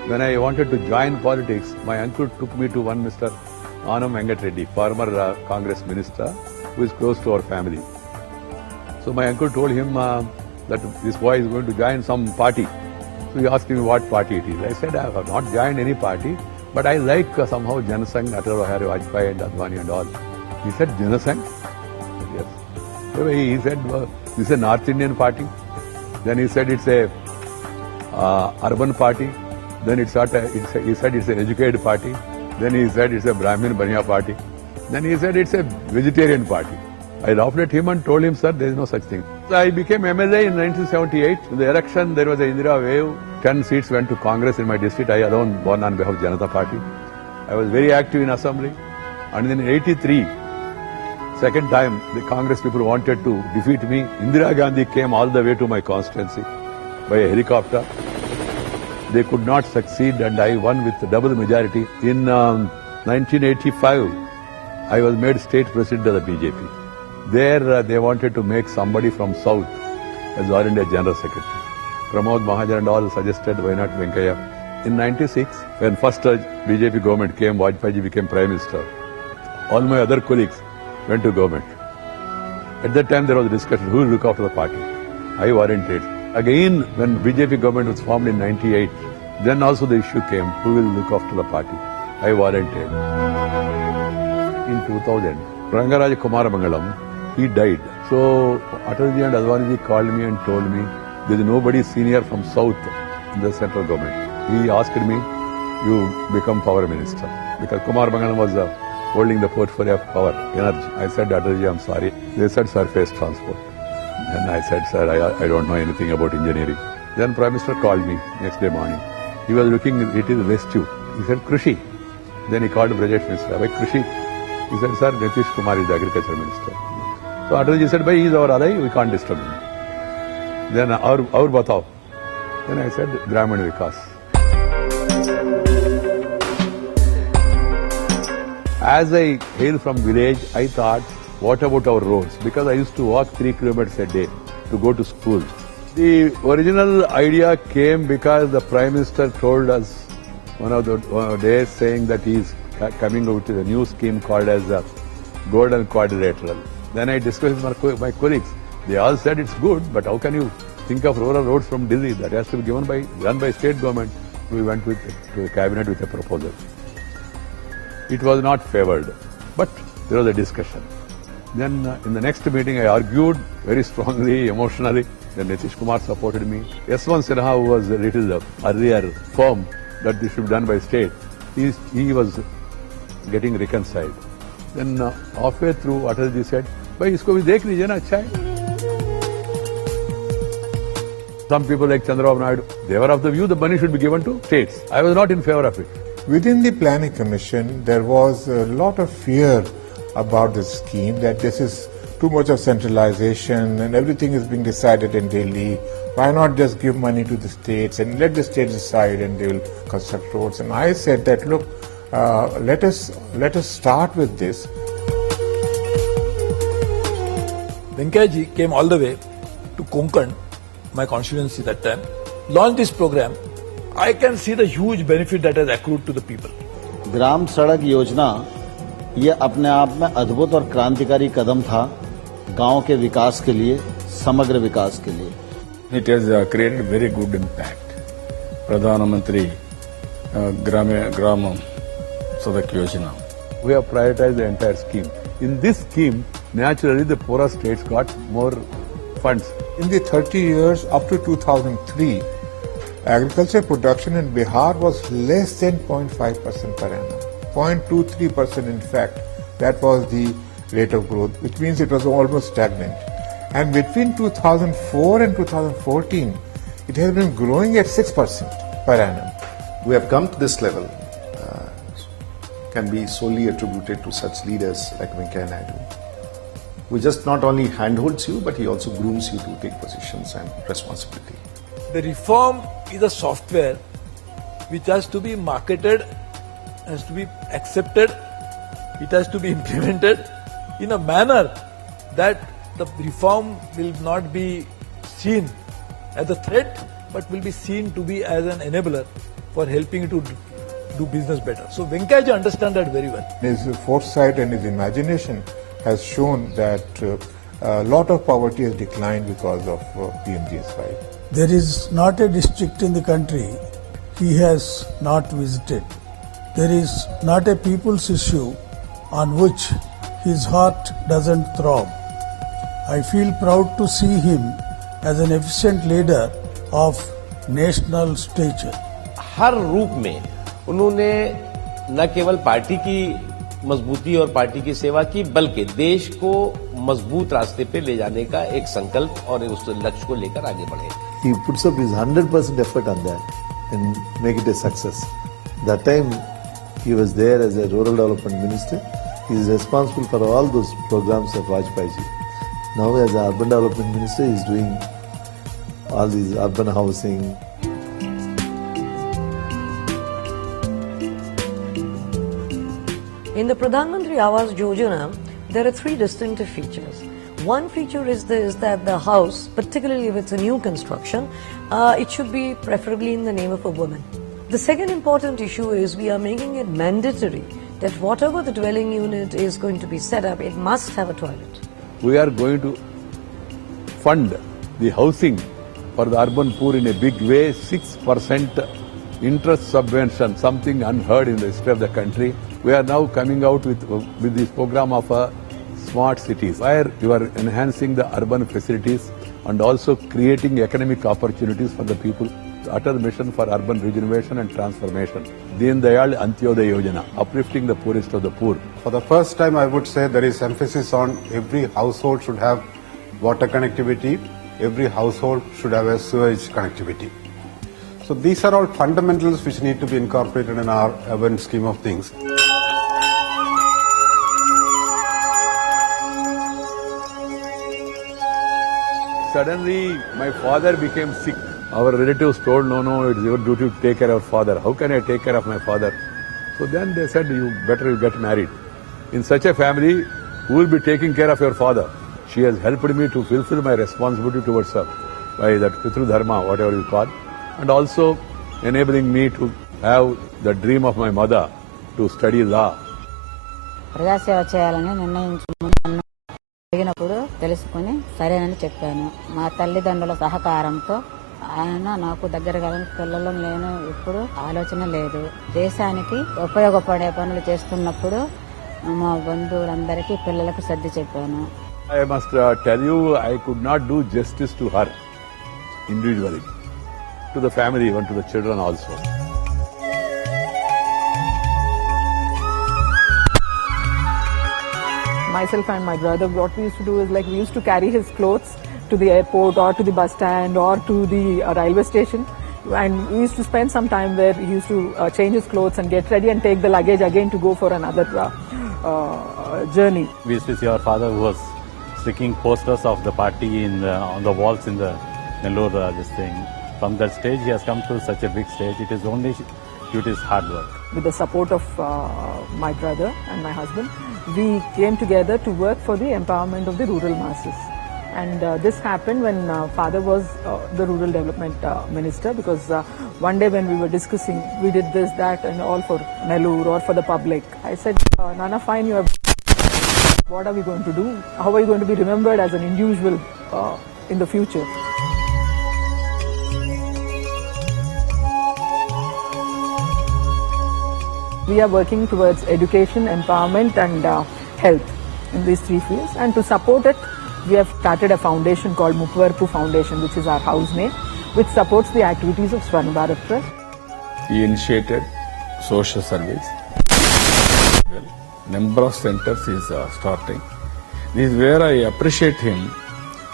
When I wanted to join politics, my uncle took me to one Mr. Anam Venkat Reddy, former Congress minister, who is close to our family. So my uncle told him that this boy is going to join some party. So he asked me what party it is. I said, I have not joined any party, but I like somehow Janasangh, Atal Bihari Vajpayee and Advani and all. He said, Janasangh? Yes. So he said, this is a North Indian party. Then he said, it's a urban party. Then he said it's an educated party. Then he said it's a Brahmin Baniya party. Then he said it's a vegetarian party. I laughed at him and told him, sir, there is no such thing. So I became MLA in 1978. In the election, there was a Indira wave. 10 seats went to Congress in my district. I alone won on behalf of Janata Party. I was very active in Assembly. And in 83, second time, the Congress people wanted to defeat me. Indira Gandhi came all the way to my constituency. by a helicopter. They could not succeed and I won with double majority. In 1985, I was made state president of the BJP. There they wanted to make somebody from South as All India General Secretary. Pramod Mahajan and all suggested, why not Venkaya? In 96, when first BJP government came, Vajpayee became Prime Minister. All my other colleagues went to government. At that time there was a discussion, who will look after the party? I volunteered. Again, when BJP government was formed in 98, then also the issue came, who will look after the party? I volunteered. In 2000, Rangaraj Kumaramangalam, he died. So Atalji and Advaniji called me and told me, there is nobody senior from South in the central government. He asked me, you become power minister. Because Kumaramangalam was holding the portfolio of power, energy. I said, Atalji, I'm sorry. They said surface transport. And I said, sir, I don't know anything about engineering. Then Prime Minister called me next day morning. He was looking, it is rescue. He said, Krishi. Then he called Brajesh Minister. Bhai, Krishi. He said, sir, Nitish Kumar is the agriculture minister. So Atalji said, bhai, he is our ally, we can't disturb him. Then, aur batao. Then I said, Gramin Vikas. As I hail from village, I thought, what about our roads? Because I used to walk 3 kilometers a day to go to school. The original idea came because the Prime Minister told us one of the days saying that he is coming out with a new scheme called as a Golden Quadrilateral. Then I discussed with my colleagues. They all said it's good, but how can you think of rural roads from Delhi? That has to be done by state government. We went to the cabinet with a proposal. It was not favoured, but there was a discussion. Then in the next meeting I argued very strongly, emotionally. Then Nitish Kumar supported me. Yashwant Sinha, who was a little earlier firm that this should be done by state, he was getting reconciled. Then halfway through, Atalji said, "Bhai, isko bhi dekh lijiye na, acha hai." Some people like Chandrababu Naidu, they were of the view the money should be given to states. I was not in favor of it. Within the Planning Commission, there was a lot of fear about this scheme, that this is too much of centralization and everything is being decided in Delhi. Why not just give money to the states and let the states decide and they will construct roads? And I said that, look, let us start with this. Venkaya ji came all the way to Konkan, my constituency that time, launched this program. I can see the huge benefit that has accrued to the people. ग्राम सड़क योजना ये अपने आप में अद्भुत और क्रांतिकारी कदम था गांव के विकास के लिए, समग्र विकास के लिए. It has created very good impact. Pradhan Mantri Gram Sadak Yojana. We have prioritized the entire scheme. In this scheme, naturally the poorer states got more funds. In the 30 years up to 2003, agriculture production in Bihar was less than 0.5% per annum. 0.23% in fact, that was the rate of growth, which means it was almost stagnant. And between 2004 and 2014, it has been growing at 6% per annum. We have come to this level can be solely attributed to such leaders like Venkaya Naidu, who just not only handholds you, but he also grooms you to take positions and responsibility. The reform is a software which has to be marketed, has to be accepted, it has to be implemented in a manner that the reform will not be seen as a threat, but will be seen to be as an enabler for helping you to do business better. So Venkaya ji understands that very well. His foresight and his imagination has shown that a lot of poverty has declined because of PMGS5. There is not a district in the country he has not visited. There is not a people's issue on which his heart doesn't throb. I feel proud to see him as an efficient leader of national stature. हर रूप में उन्होंने न केवल party की मजबूती और party की सेवा की, बल्कि देश को मजबूत रास्ते पे ले जाने का एक संकल्प और उस लक्ष्य को लेकर आगे बढ़े. He puts up his 100% effort on that and make it a success. That time he was there as a rural development minister. He is responsible for all those programs of Vajpayee ji. Now as an urban development minister, he is doing all these urban housing. In the Pradhan Mantri Awas Yojana, there are three distinctive features. One feature is that the house, particularly if it's a new construction, it should be preferably in the name of a woman. The second important issue is we are making it mandatory that whatever the dwelling unit is going to be set up, it must have a toilet. We are going to fund the housing for the urban poor in a big way, 6% interest subvention, something unheard in the history of the country. We are now coming out with this program of smart cities, where you are enhancing the urban facilities and also creating economic opportunities for the people. Atal Mission for Urban Regeneration and Transformation, Deen Dayal Antyodaya Yojana, uplifting the poorest of the poor. For the first time, I would say there is emphasis on every household should have water connectivity, every household should have a sewage connectivity. So these are all fundamentals which need to be incorporated in our urban scheme of things. Suddenly, my father became sick. Our relatives told, no, it's your duty to take care of father. How can I take care of my father? So then they said, you better get married. In such a family, who will be taking care of your father? She has helped me to fulfill my responsibility towards her by that Pitru Dharma, whatever you call, and also enabling me to have the dream of my mother to study law. ప్రజాసేవ చేయాలని నిర్ణయించుకున్నాను. అడిగినప్పుడు తెలుసుకుని సరేనని చెప్పాను. మా తల్లిదండ్రుల సహకారంతో ఆయన నాకు దగ్గరగా పిల్లలు లేను ఇప్పుడు ఆలోచన లేదు. దేశానికి ఉపయోగపడే పనులు చేస్తున్నప్పుడు మా బంధువులందరికీ పిల్లలకు సర్ది చెప్పాను. I must tell you, I could not do justice to her individually, to the family, even to the children also. Myself and my brother, what we used to do is like we used to carry his clothes to the airport or to the bus stand or to the railway station, and we used to spend some time where he used to change his clothes and get ready and take the luggage again to go for another journey. We used to see our father who was sticking posters of the party on the walls in the Nellore, this thing. From that stage, he has come to such a big stage. It is only due to his hard work. With the support of my brother and my husband, we came together to work for the empowerment of the rural masses. And this happened when father was the rural development minister, because one day when we were discussing, we did this, that and all for Nellore or for the public. I said, Nana, fine, you have. What are we going to do? How are you going to be remembered as an individual in the future? We are working towards education, empowerment and health in these three fields. And to support it, we have started a foundation called Mukvarpu Foundation, which is our house name, which supports the activities of Swarna Bharat Trust. He initiated social service. Number of centers is starting. This is where I appreciate him.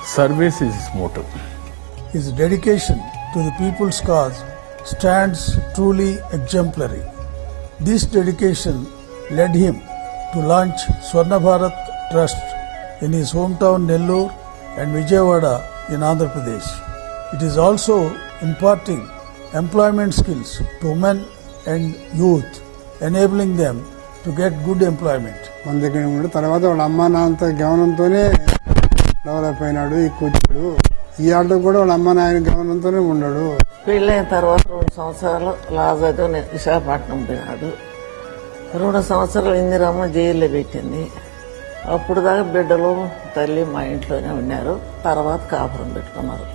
Service is his motto. His dedication to the people's cause stands truly exemplary. This dedication led him to launch Swarna Bharat Trust in his hometown Nellore and Vijayawada in Andhra Pradesh. It is also imparting employment skills to women and youth, enabling them to get good employment. మన దగ్గర ఉన్నాడు. తర్వాత వాళ్ళ అమ్మ నాన్నతో గమనంతోనే develop అయినాడు. ఈ కూర్చుడు ఈ ఆటో కూడా వాళ్ళ అమ్మ నాయన గమనంతోనే ఉన్నాడు. పెళ్ళైన తర్వాత 2 సంవత్సరాలు లాజాతో విశాఖపట్నం పోయినాడు. 2 సంవత్సరాలు ఇందిరమ్మ జైల్లో పెట్టింది. అప్పుడు దాకా బిడ్డలు తల్లి మా ఇంట్లోనే ఉన్నారు. తర్వాత కాపురం పెట్టుకున్నారు.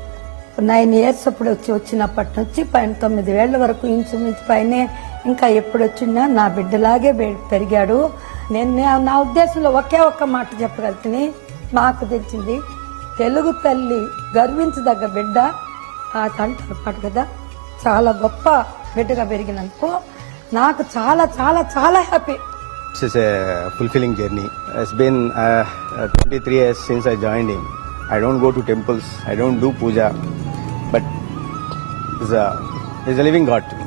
9 years అప్పుడు వచ్చినప్పటి నుంచి 9 ఏళ్ల వరకు ఇంచుమించు పైనే ఇంకా ఎప్పుడు వచ్చినా నా బిడ్డలాగే పెరిగాడు. నేను నా ఉద్దేశంలో ఒకే ఒక్క మాట చెప్పగలుగుతుంది. మాకు తెలిసింది తెలుగు తల్లి గర్వించదగ్గ బిడ్డ ఆ తంటారు పాట కదా, చాలా గొప్ప బిడ్డగా పెరిగినందుకు నాకు చాలా చాలా చాలా happy. This is a fulfilling journey. It's been 23 years since I joined him. I don't go to temples, I don't do puja, but he's a living God to me.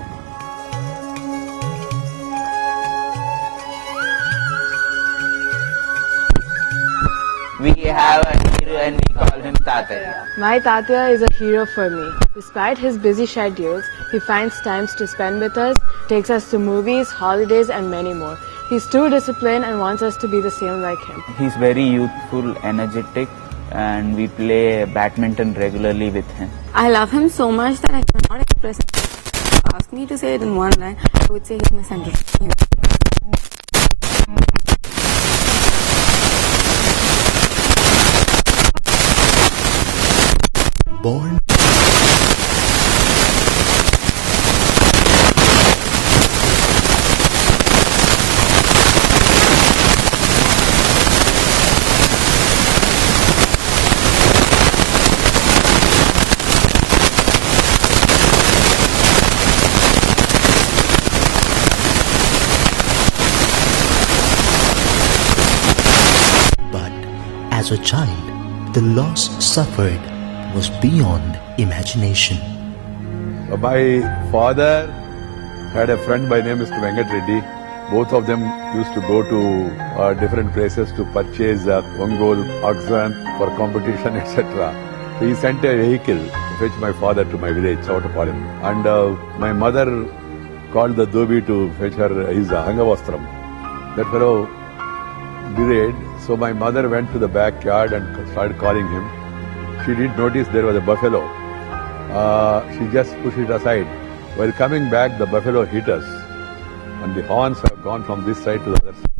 We have a and we call him Tatya. My Tatya is a hero for me. Despite his busy schedules, he finds times to spend with us, takes us to movies, holidays and many more. He's too disciplined and wants us to be the same like him. He's very youthful, energetic, and we play badminton regularly with him. I love him so much that I cannot express it. If you ask me to say it in one line, I would say he's my center of humor. Born as a child, the loss suffered was beyond imagination. My father had a friend by name Mr. Venkat Reddy. Both of them used to go to different places to purchase Ongol, oxen for competition, etc. So he sent a vehicle to fetch my father to my village, Chautapalim. And my mother called the Dhobi to fetch her his Angavastram. That fellow delayed, so my mother went to the backyard and started calling him. She didn't notice there was a buffalo. She just pushed it aside. While coming back, the buffalo hit us, and the horns have gone from this side to the other side.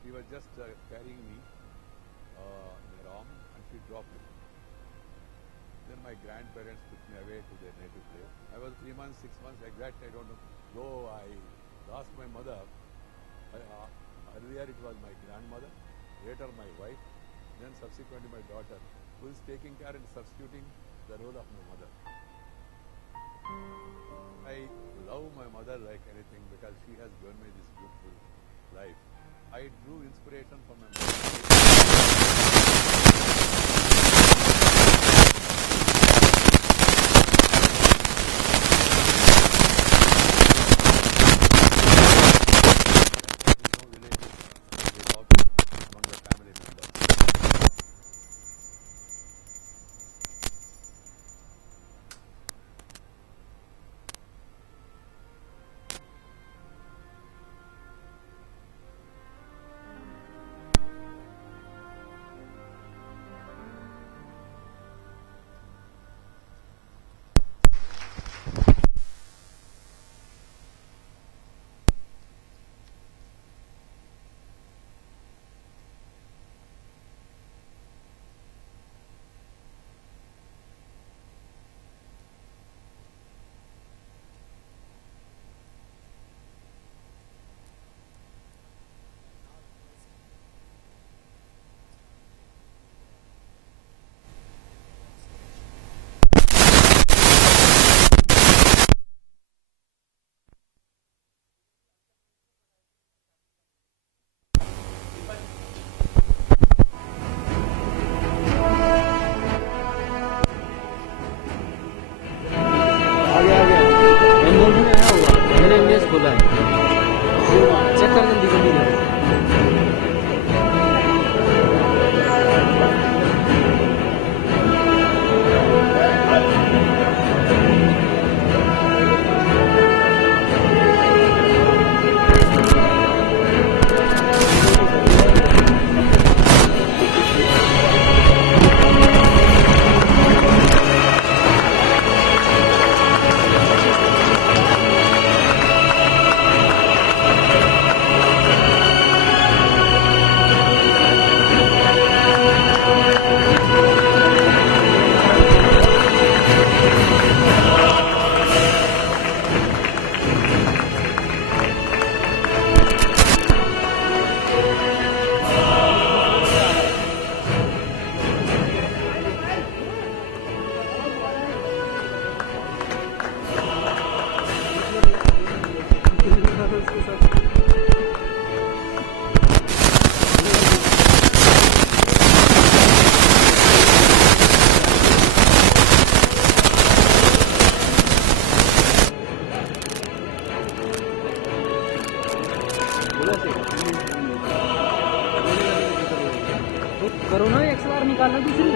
She was just carrying me in her arm, and she dropped me. Then my grandparents took me away to their native place. I was 3 months, 6 months, exactly, I don't know. Though I lost my mother, earlier it was my grandmother, later my wife, then subsequently my daughter, who is taking care and substituting the role of my mother. I love my mother like anything because she has given me this beautiful life. I drew inspiration from my mother. करो ना, XLR निकालना दूसरी।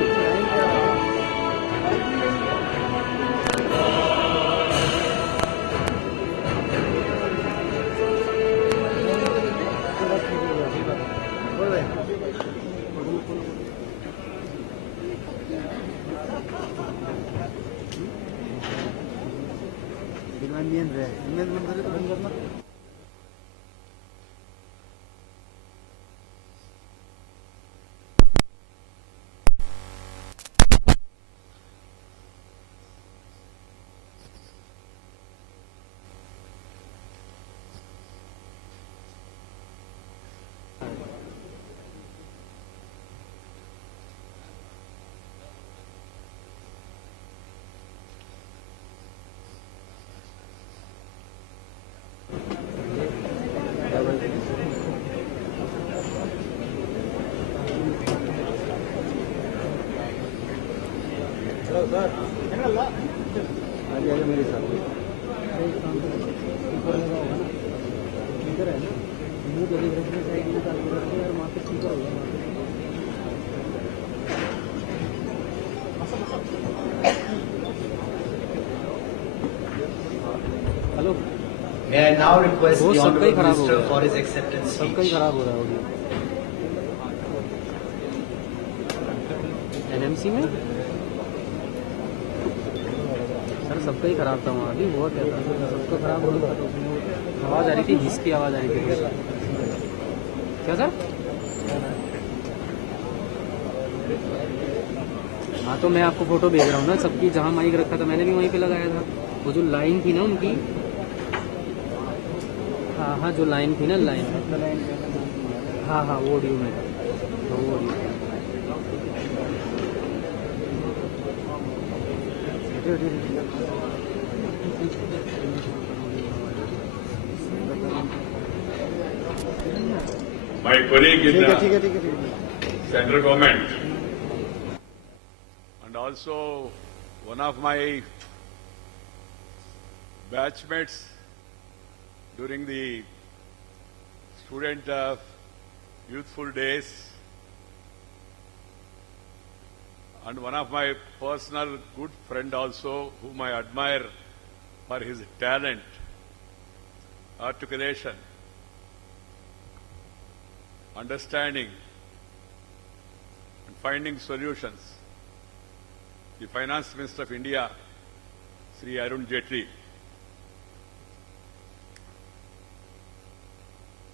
मेरे साथ speaker है ना, मुंह तो साइड में डाल के रखो और वहाँ पे स्पीकर होगा। Hello, May I now request वो the सबका ही Honorable खराब हो Minister गया, for his acceptance speech. सबका ही खराब हो रहा है ऑडियो। NMC में सर सबका ही खराब था वहाँ, अभी बहुत क्या था, सबका खराब हो रहा था। आवाज़ आ रही थी, जिसकी आवाज़ आ रही थी। क्या सर? हाँ तो मैं आपको फोटो भेज रहा हूँ ना सबकी, जहाँ माइक रखा था मैंने भी वहीं पे लगाया था। वो जो लाइन थी ना उनकी, हाँ हाँ जो लाइन थी ना, लाइन, हाँ हाँ वो ऑडियो में था, वो audio. My colleague in the central government and also one of my batchmates during the student youthful days and one of my personal good friend also, whom I admire for his talent, articulation, understanding and finding solutions, the Finance Minister of India, Sri Arun Jaitley,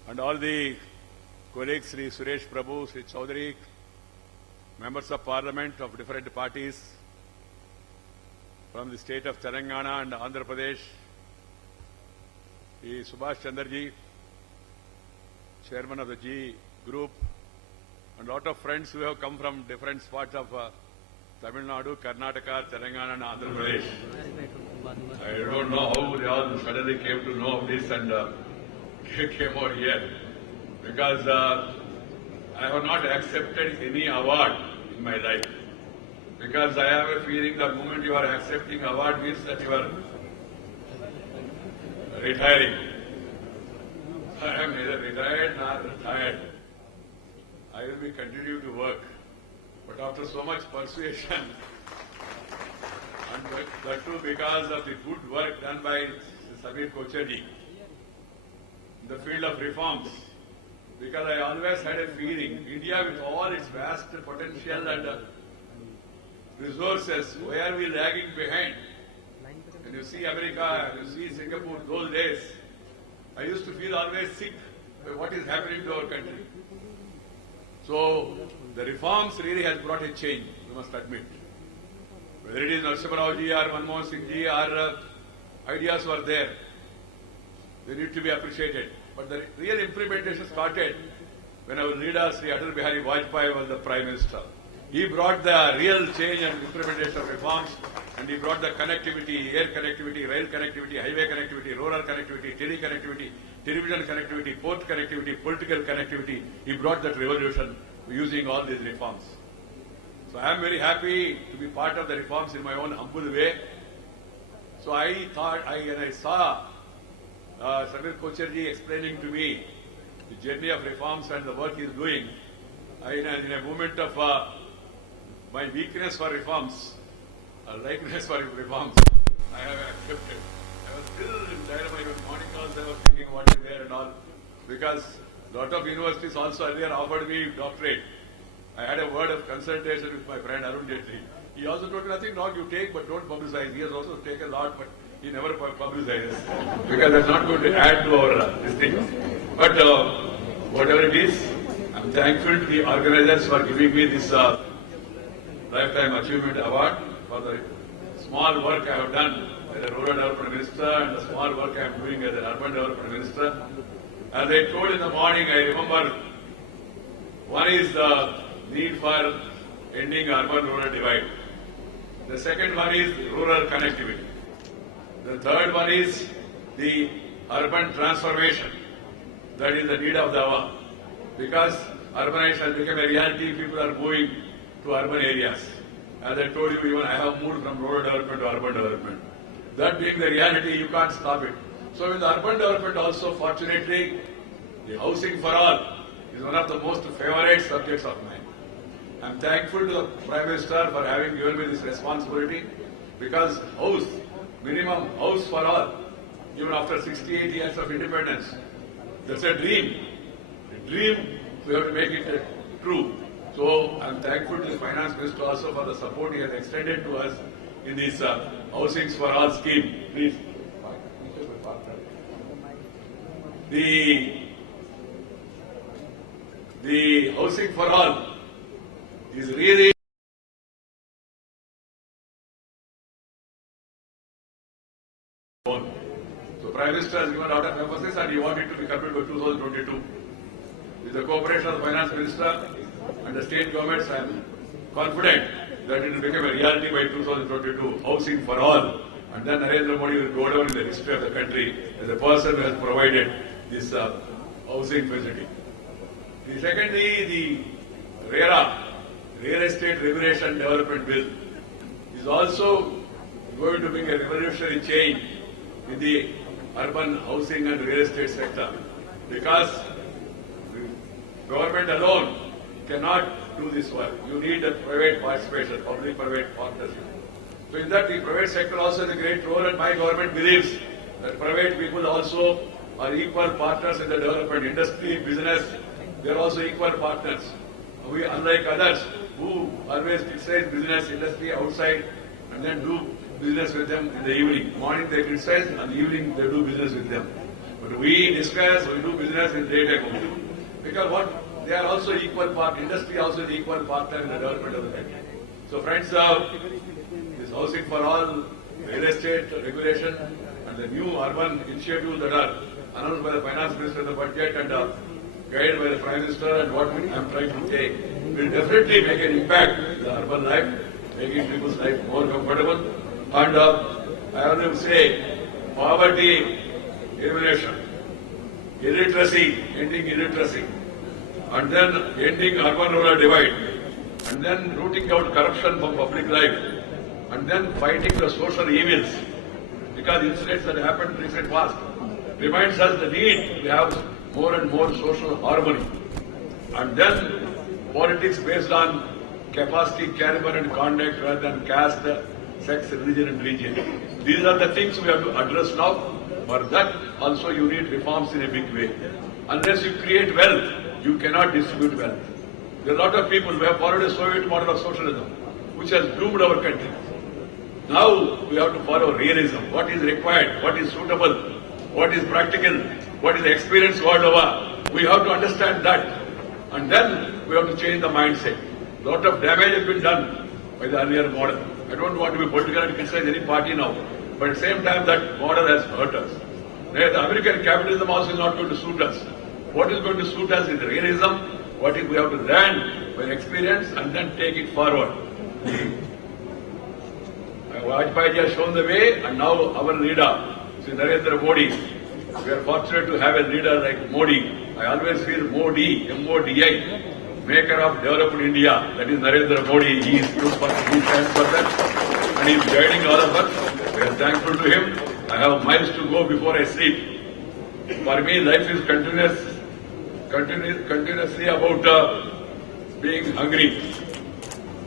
and all the colleagues, Sri Suresh Prabhu, Sri Chaudhary, members of Parliament of different parties from the state of Telangana and Andhra Pradesh, Sri Subhash Chandraji, chairman of the G Group, and a lot of friends who have come from different spots of Tamil Nadu, Karnataka, Telangana and Andhra Pradesh. I don't know how they all suddenly came to know of this and came over here, because I have not accepted any award in my life, because I have a feeling the moment you are accepting award means that you are retiring. I am neither retired nor retired. I will be continuing to work, but after so much persuasion, and that too because of the good work done by Samir Kocherji in the field of reforms, because I always had a feeling, India with all its vast potential and resources, why are we lagging behind? When you see America, you see Singapore, those days, I used to feel always sick by what is happening to our country. So, the reforms really has brought a change, you must admit. Whether it is Narasimha Rao ji or Manmohan Singh ji, our ideas were there. They need to be appreciated. But the real implementation started when our leader, Sri Atal Bihari Vajpayee, was the Prime Minister. He brought the real change and implementation of reforms, and he brought the connectivity, air connectivity, rail connectivity, highway connectivity, rural connectivity, tele-connectivity, television connectivity, port connectivity, political connectivity. He brought that revolution using all these reforms. So I am very happy to be part of the reforms in my own humble way. So I thought, when I saw Samir Kocherji explaining to me the journey of reforms and the work he is doing, in a moment of my weakness for reforms, or likeness for reforms, I have accepted. I was still in dilemma even morning calls. I was thinking what is there and all, because a lot of universities also earlier offered me doctorate. I had a word of consultation with my friend Arun Jaitley. He also told me nothing wrong, you take but don't publicize. He has also taken a lot, but he never publicizes because that's not going to add to our this thing. But whatever it is, I'm thankful to the organizers for giving me this Lifetime Achievement Award for the small work I have done as a rural development minister and the small work I am doing as an urban development minister. As I told in the morning, I remember one is the need for ending urban-rural divide. The second one is rural connectivity. The third one is the urban transformation. That is the need of the hour. Because urbanization has become a reality, people are moving to urban areas. As I told you, even I have moved from rural development to urban development. That being the reality, you can't stop it. So with the urban development also, fortunately, the housing for all is one of the most favorite subjects of mine. I am thankful to the Prime Minister for having given me this responsibility, because house, minimum house for all, even after 68 years of independence, that's a dream. A dream, we have to make it true. So I am thankful to the Finance Minister also for the support he has extended to us in this Housings for All scheme. Please. The Housing for All is really so Prime Minister has given a lot of emphasis and he wanted to be completed by 2022. With the cooperation of the Finance Minister and the state governments, I am confident that it will become a reality by 2022, housing for all. And then Narendra Modi will go down in the history of the country as a person who has provided this housing facility. Secondly, the RERA, Real Estate Regulation Development Bill, is also going to bring a revolutionary change in the urban housing and real estate sector, because government alone cannot do this work. You need a private participation, public-private partnership. So in that, the private sector also has a great role, and my government believes that private people also are equal partners in the development. Industry, business, they are also equal partners. We, unlike others who always criticize business, industry outside and then do business with them in the evening. Morning they criticize, and the evening they do business with them. But we discuss, we do business in daytime only. Because what? They are also equal part. Industry also is equal partner in the development of the country. So friends, this housing for all, real estate regulation, and the new urban initiatives that are announced by the Finance Minister in the budget and guided by the Prime Minister, and what I am trying to take will definitely make an impact in the urban life, making people's life more comfortable. And I always say, poverty elimination, illiteracy, ending illiteracy, and then ending urban-rural divide, and then rooting out corruption from public life, and then fighting the social evils, because incidents that happened in recent past reminds us the need to have more and more social harmony, and then politics based on capacity, caliber and conduct rather than caste, sex, religion and region. These are the things we have to address now. For that also you need reforms in a big way. Unless you create wealth, you cannot distribute wealth. There are a lot of people who have followed a Soviet model of socialism, which has doomed our country. Now we have to follow realism. What is required? What is suitable? What is practical? What is the experience world over? We have to understand that. And then we have to change the mindset. A lot of damage has been done by the earlier model. I don't want to be political and criticize any party now. But at the same time, that model has hurt us. The American capitalism also is not going to suit us. What is going to suit us is realism. What is we have to learn by experience and then take it forward. Vajpayee has shown the way, and now our leader, Sri Narendra Modi. We are fortunate to have a leader like Modi. I always feel Modi, M-O-D-I, maker of developed India. That is Narendra Modi. He stands for that, and he is guiding all of us. We are thankful to him. I have miles to go before I sleep. For me, life is continuously about being hungry.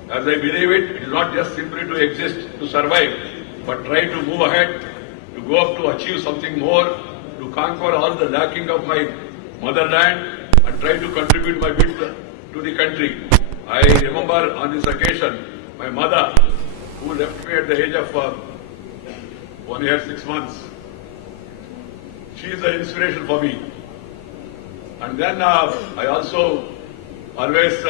As I believe it, it is not just simply to exist, to survive, but try to move ahead, to go up to achieve something more, to conquer all the lacking of my motherland and try to contribute my bit to the country. I remember on this occasion, my mother, who left me at the age of 1 year, 6 months. She is an inspiration for me. And then I also always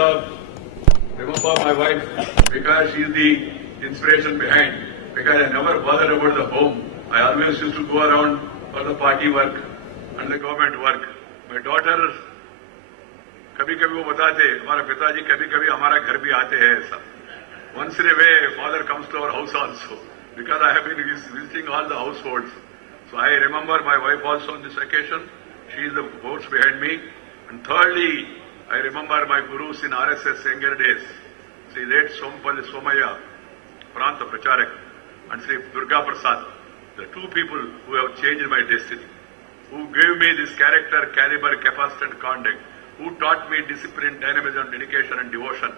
remember my wife because she is the inspiration behind. Because I never bothered about the home. I always used to go around for the party work and the government work. My daughter, कभी-कभी वो बताते, हमारा पिताजी कभी-कभी हमारा घर भी आते हैं ऐसा. Once in a way, father comes to our house also because I have been visiting all the households. So I remember my wife also on this occasion. She is the force behind me. And thirdly, I remember my gurus in RSS younger days, Sri late Sompalli Somaya, Pranta Pracharak, and Sri Durga Prasad, the two people who have changed my destiny, who gave me this character, caliber, capacity and conduct, who taught me discipline, dynamism, dedication and devotion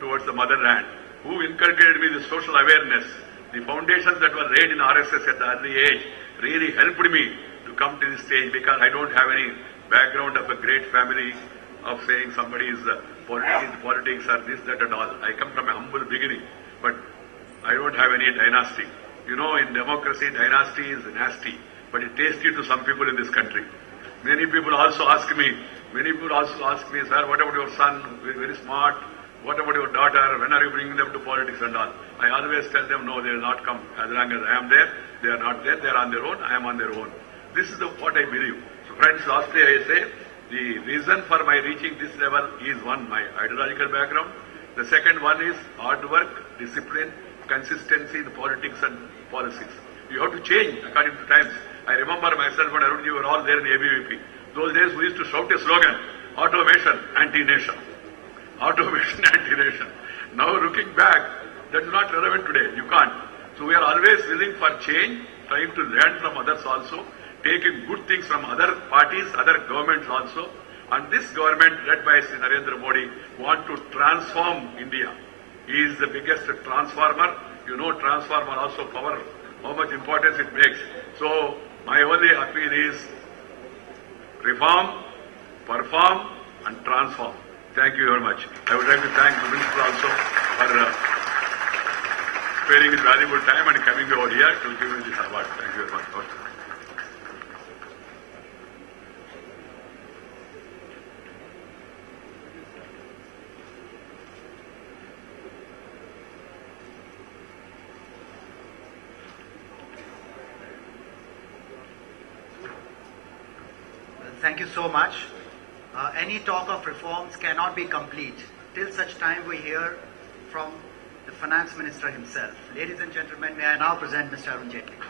towards the motherland, who inculcated me the social awareness. The foundations that were laid in RSS at the early age really helped me to come to this stage because I don't have any background of a great family of saying somebody is politics or this, that and all. I come from a humble beginning, but I don't have any dynasty. You know, in democracy, dynasty is nasty, but it tasty to some people in this country. Many people also ask me, sir, what about your son? Very smart. What about your daughter? When are you bringing them to politics and all? I always tell them, no, they will not come. As long as I am there, they are not there. They are on their own. I am on their own. This is what I believe. So friends, lastly I say, the reason for my reaching this level is one, my ideological background. The second one is hard work, discipline, consistency in politics and policies. You have to change according to times. I remember myself and Arun, you were all there in ABVP. Those days we used to shout a slogan, automation, anti-nation. Automation, anti-nation. Now looking back, that's not relevant today. You can't. So we are always willing for change, trying to learn from others also, taking good things from other parties, other governments also. And this government, led by Sri Narendra Modi, want to transform India. He is the biggest transformer. You know, transformer also power, how much importance it makes. So my only appeal is reform, perform and transform. Thank you very much. I would like to thank the Minister also for sparing his valuable time and coming over here to give me this award. Thank you very much. Thank you so much. Any talk of reforms cannot be complete till such time we hear from the Finance Minister himself. Ladies and gentlemen, may I now present Mr. Arun Jaitley.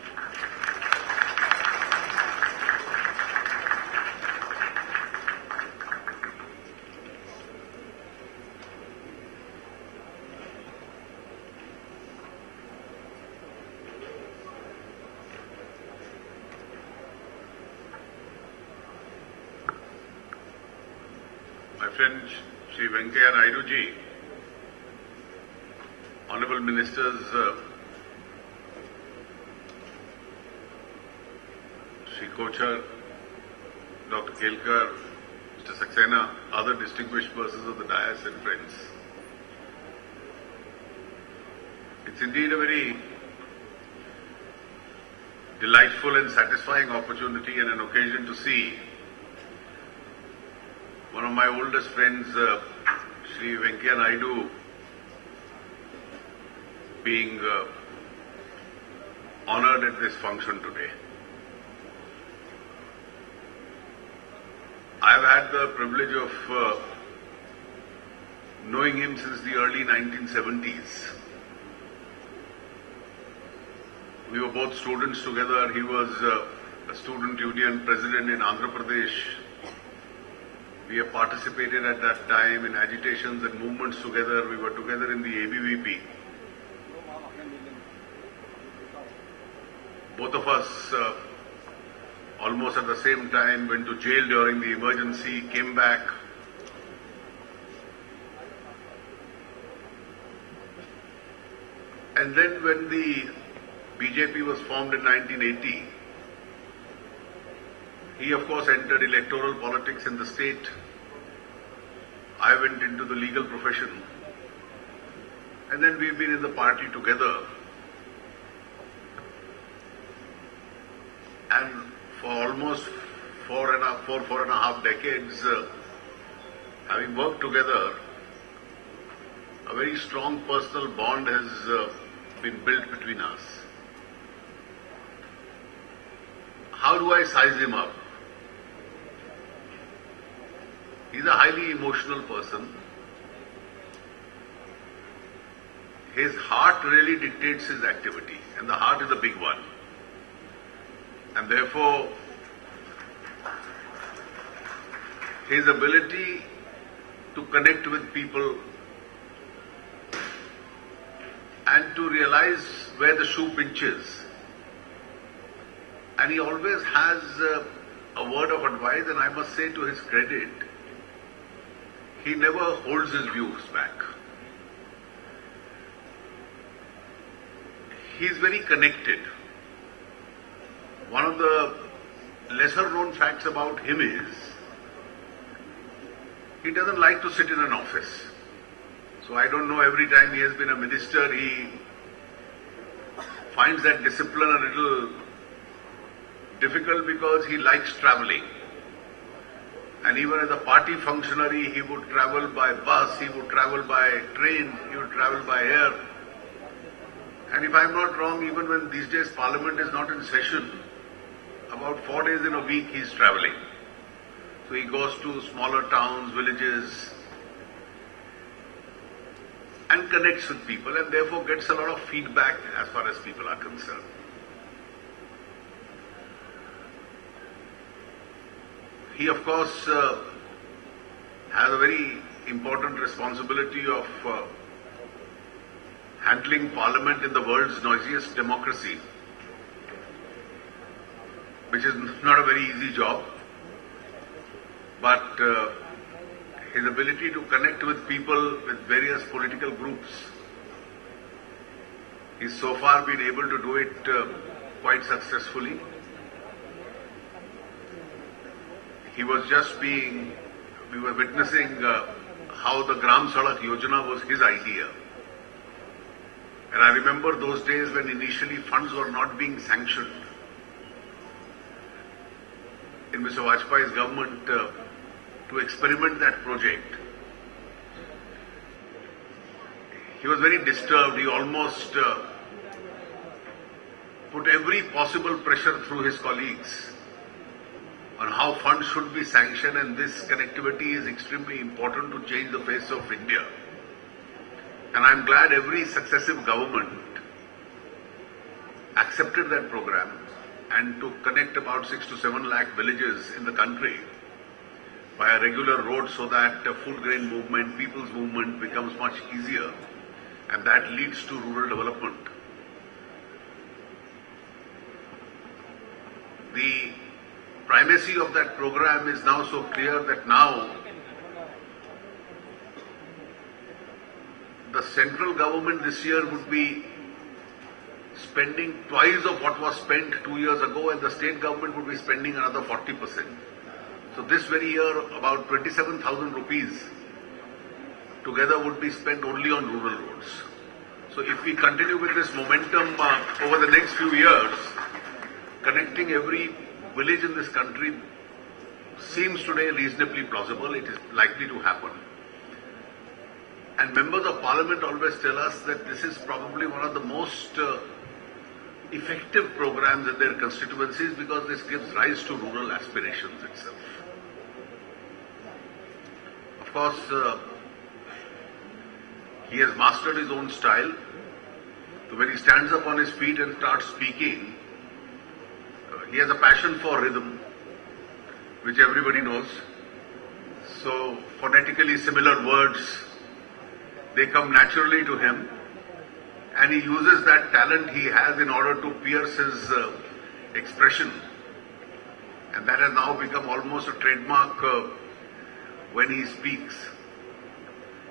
Friend Sri Venkaiah Naidu ji, Honorable Ministers Sri Kochar, Dr. Kelkar, Mr. Saxena, other distinguished persons of the dais and friends. It's indeed a very delightful and satisfying opportunity and an occasion to see one of my oldest friends, Sri Venkaiah Naidu, being honored at this function today. I've had the privilege of knowing him since the early 1970s. We were both students together. He was a student union president in Andhra Pradesh. We have participated at that time in agitations and movements together. We were together in the ABVP. Both of us, almost at the same time, went to jail during the emergency, came back. And then when the BJP was formed in 1980, he of course entered electoral politics in the state. I went into the legal profession. And then we've been in the party together. And for almost four and a half decades, having worked together, a very strong personal bond has been built between us. How do I size him up? He's a highly emotional person. His heart really dictates his activity, and the heart is a big one. And therefore, his ability to connect with people and to realize where the shoe pinches. And he always has a word of advice, and I must say to his credit, he never holds his views back. He is very connected. One of the lesser known facts about him is he doesn't like to sit in an office. So I don't know, every time he has been a minister, he finds that discipline a little difficult because he likes traveling. And even as a party functionary, he would travel by bus, he would travel by train, he would travel by air. And if I'm not wrong, even when these days Parliament is not in session, about 4 days in a week he's traveling. So he goes to smaller towns, villages, and connects with people, and therefore gets a lot of feedback as far as people are concerned. He, of course, has a very important responsibility of handling Parliament in the world's noisiest democracy, which is not a very easy job, but his ability to connect with people with various political groups, he's so far been able to do it quite successfully. We were witnessing how the Gram Sadak Yojana was his idea. And I remember those days when initially funds were not being sanctioned. In Mr. Vajpayee's government, to experiment that project, he was very disturbed. He almost put every possible pressure through his colleagues on how funds should be sanctioned, and this connectivity is extremely important to change the face of India. And I'm glad every successive government accepted that program and to connect about 6 to 7 lakh villages in the country by a regular road so that full grain movement, people's movement becomes much easier, and that leads to rural development. The primacy of that program is now so clear that now the central government this year would be spending twice of what was spent 2 years ago, and the state government would be spending another 40%. So this very year, about 27,000 rupees together would be spent only on rural roads. So if we continue with this momentum over the next few years, connecting every village in this country seems today reasonably plausible. It is likely to happen. And members of Parliament always tell us that this is probably one of the most effective programs in their constituencies because this gives rise to rural aspirations itself. Of course, he has mastered his own style. So when he stands up on his feet and starts speaking, he has a passion for rhythm, which everybody knows. So phonetically similar words, they come naturally to him, and he uses that talent he has in order to pierce his expression, and that has now become almost a trademark when he speaks,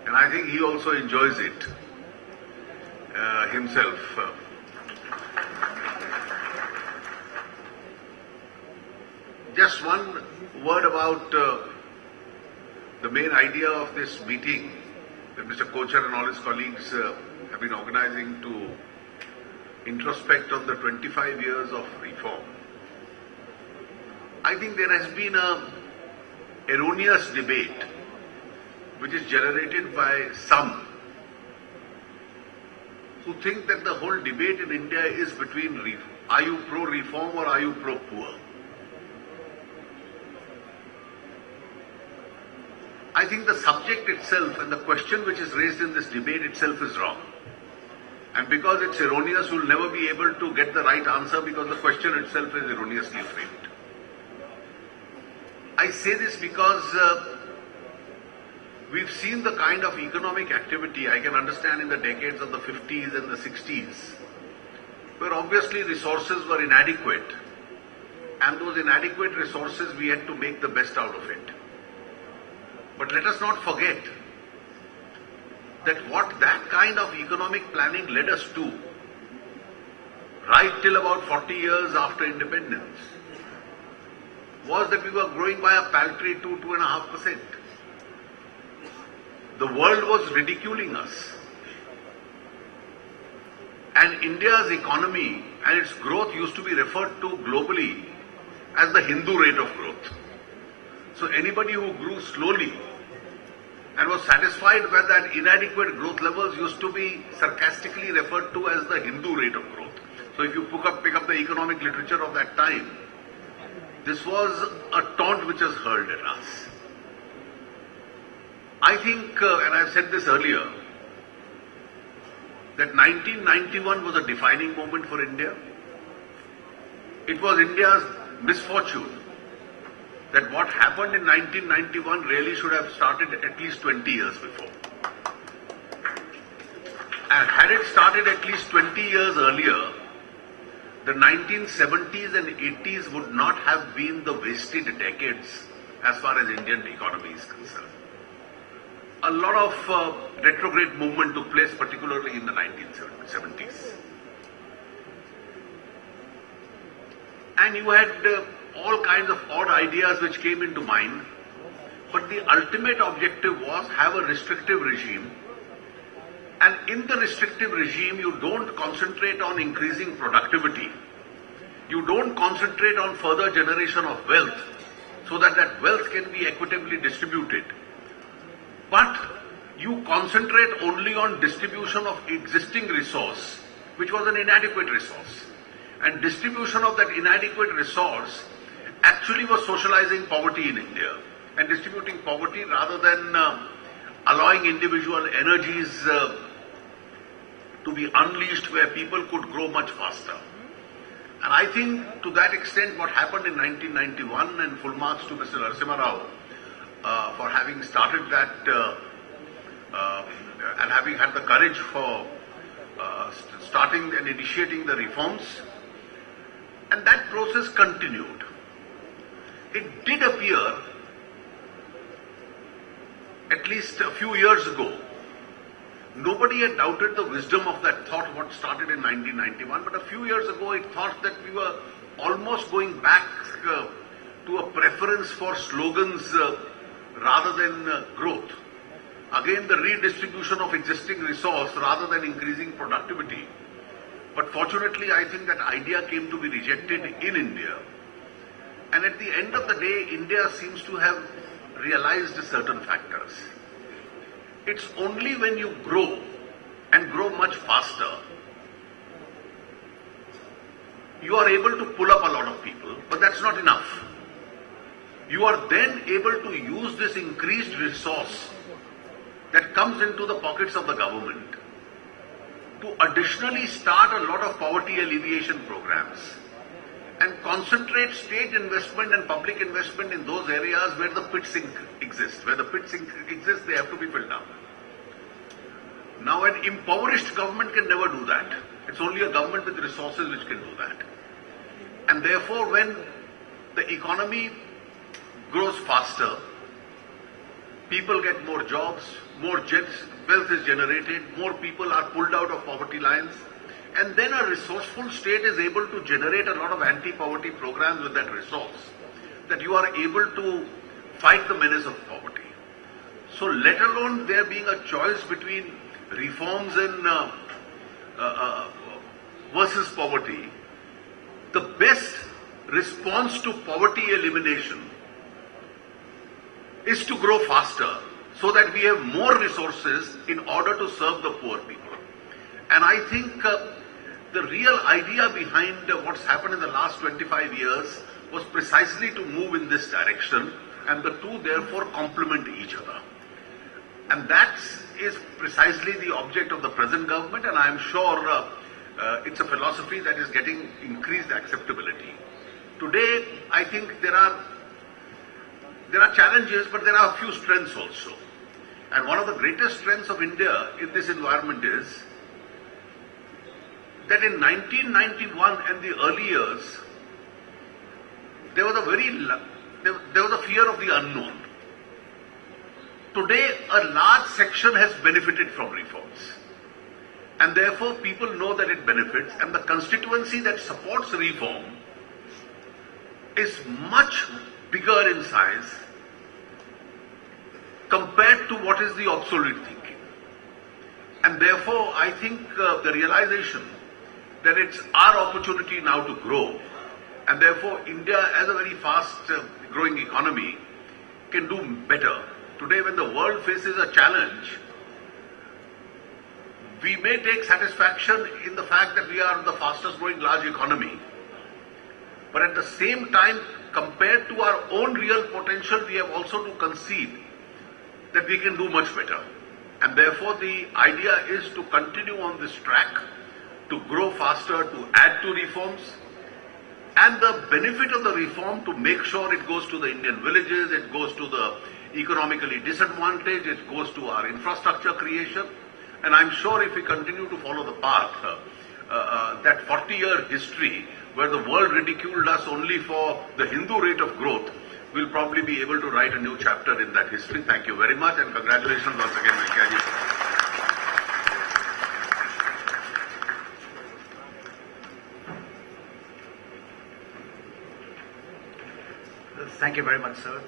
and I think he also enjoys it. himself. Just one word about the main idea of this meeting that Mr. Kochhar and all his colleagues have been organizing to introspect on the 25 years of reform. I think there has been a erroneous debate which is generated by some who think that the whole debate in India is between are you pro-reform or are you pro-poor? I think the subject itself and the question which is raised in this debate itself is wrong. And because it's erroneous, you'll never be able to get the right answer because the question itself is erroneously framed. I say this because we've seen the kind of economic activity I can understand in the decades of the 50s and the 60s, where obviously resources were inadequate, and those inadequate resources we had to make the best out of it. But let us not forget that what that kind of economic planning led us to, right till about 40 years after independence, was that we were growing by a paltry 2.5%. The world was ridiculing us. And India's economy and its growth used to be referred to globally as the Hindu rate of growth. So anybody who grew slowly and was satisfied with that inadequate growth levels used to be sarcastically referred to as the Hindu rate of growth. So if you pick up the economic literature of that time, this was a taunt which was hurled at us. I think, and I've said this earlier, that 1991 was a defining moment for India. It was India's misfortune that what happened in 1991 really should have started at least 20 years before. And had it started at least 20 years earlier, the 1970s and 80s would not have been the wasted decades as far as Indian economy is concerned. A lot of retrograde movement took place, particularly in the 1970s. And you had all kinds of odd ideas which came into mind, but the ultimate objective was have a restrictive regime, and in the restrictive regime you don't concentrate on increasing productivity, you don't concentrate on further generation of wealth so that that wealth can be equitably distributed, but you concentrate only on distribution of existing resource, which was an inadequate resource, and distribution of that inadequate resource actually was socializing poverty in India and distributing poverty rather than allowing individual energies to be unleashed where people could grow much faster. And I think to that extent what happened in 1991, and full marks to Mr. Narasimha Rao for having started that and having had the courage for starting and initiating the reforms, and that process continued. It did appear, at least a few years ago, nobody had doubted the wisdom of that thought what started in 1991, but a few years ago it thought that we were almost going back to a preference for slogans rather than growth. Again, the redistribution of existing resource rather than increasing productivity. But fortunately, I think that idea came to be rejected in India. And at the end of the day, India seems to have realized certain factors. It's only when you grow and grow much faster, you are able to pull up a lot of people, but that's not enough. You are then able to use this increased resource that comes into the pockets of the government to additionally start a lot of poverty alleviation programs and concentrate state investment and public investment in those areas where the pit sink exists. Where the pit sink exists, they have to be filled up. Now, an impoverished government can never do that. It's only a government with resources which can do that. And therefore, when the economy grows faster, people get more jobs, more wealth is generated, more people are pulled out of poverty lines, and then a resourceful state is able to generate a lot of anti-poverty programs with that resource, that you are able to fight the menace of poverty. So let alone there being a choice between reforms and versus poverty, the best response to poverty elimination is to grow faster so that we have more resources in order to serve the poor people. And I think the real idea behind what's happened in the last 25 years was precisely to move in this direction, and the two therefore complement each other. And that is precisely the object of the present government, and I am sure it's a philosophy that is getting increased acceptability. Today, I think there are challenges, but there are a few strengths also. And one of the greatest strengths of India in this environment is that in 1991 and the early years, there was a fear of the unknown. Today, a large section has benefited from reforms. And therefore, people know that it benefits, and the constituency that supports reform is much bigger in size compared to what is the obsolete thinking. And therefore, I think the realization that it's our opportunity now to grow, and therefore India, as a very fast growing economy, can do better. Today, when the world faces a challenge, we may take satisfaction in the fact that we are the fastest growing large economy. But at the same time, compared to our own real potential, we have also to concede that we can do much better. And therefore, the idea is to continue on this track, to grow faster, to add to reforms, and the benefit of the reform to make sure it goes to the Indian villages, it goes to the economically disadvantaged, it goes to our infrastructure creation. And I'm sure if we continue to follow the path, that 40-year history where the world ridiculed us only for the Hindu rate of growth, we'll probably be able to write a new chapter in that history. Thank you very much, and congratulations once again, Venkaiah. Thank you very much, sir.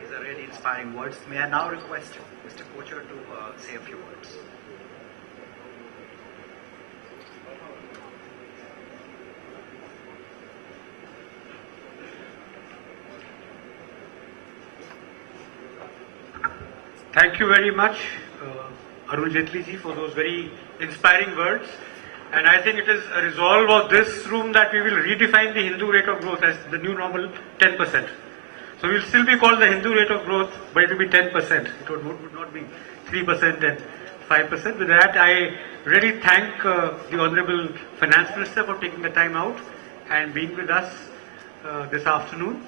These are really inspiring words. May I now request Mr. Kochhar to say a few words. Thank you very much, Arun Jaitley ji, for those very inspiring words. And I think it is a resolve of this room that we will redefine the Hindu rate of growth as the new normal 10%. So we will still be called the Hindu rate of growth, but it will be 10%. It would not be 3% and 5%. With that, I really thank the Honorable Finance Minister for taking the time out and being with us this afternoon.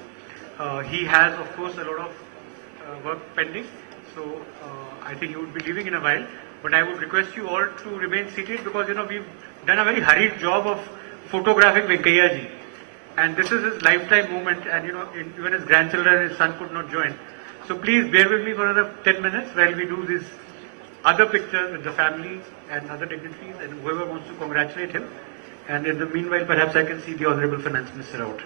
He has, of course, a lot of work pending. So I think he would be leaving in a while. But I would request you all to remain seated because, we've done a very hurried job of photographing Venkaiah ji. And this is his lifetime moment, and even his grandchildren, his son could not join. So please bear with me for another 10 minutes while we do these other pictures with the family and other dignitaries and whoever wants to congratulate him. And in the meanwhile, perhaps I can see the Honorable Finance Minister out.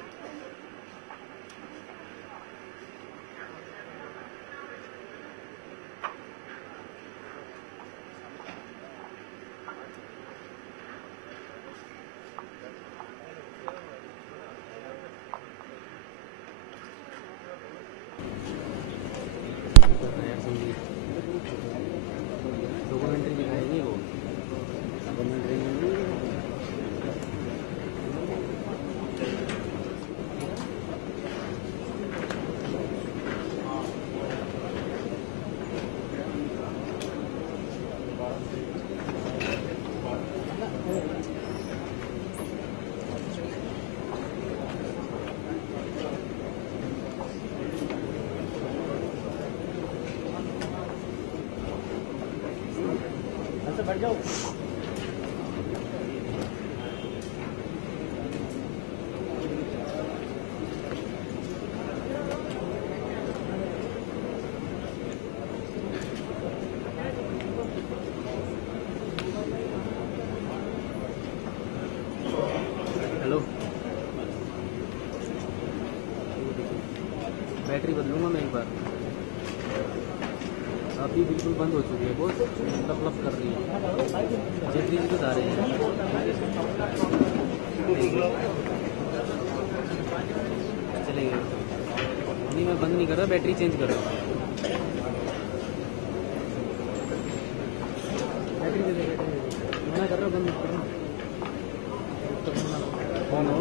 करूँगा मैं एक बार। अभी बिल्कुल बंद हो चुकी है, बहुत लप कर रही है। जेटली जी तो जा रहे हैं। चले गए। नहीं, मैं बंद नहीं कर रहा, बैटरी चेंज कर रहा हूँ। बैटरी दे दे, मना कर रहा हूँ, बंद मत करना। कौन हो?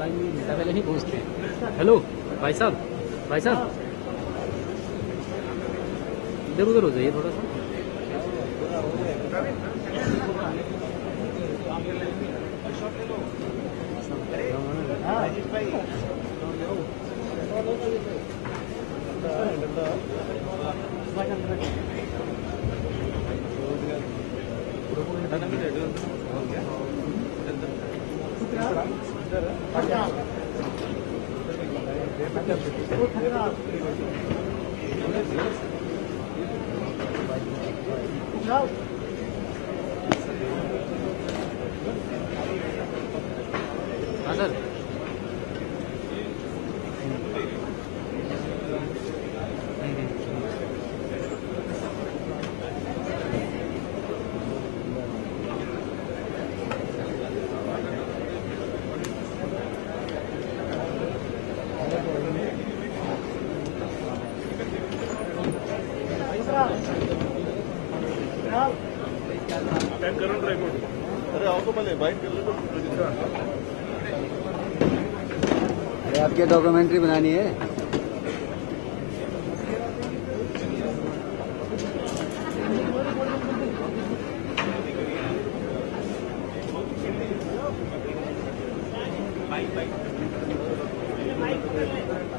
लाइन में घंटा पहले नहीं पहुँचते। हेलो भाई साहब, भाई साहब इधर उधर हो जाइए थोड़ा सा। हाँ सर, अरे आपके डॉक्यूमेंट्री बनानी है। Bye.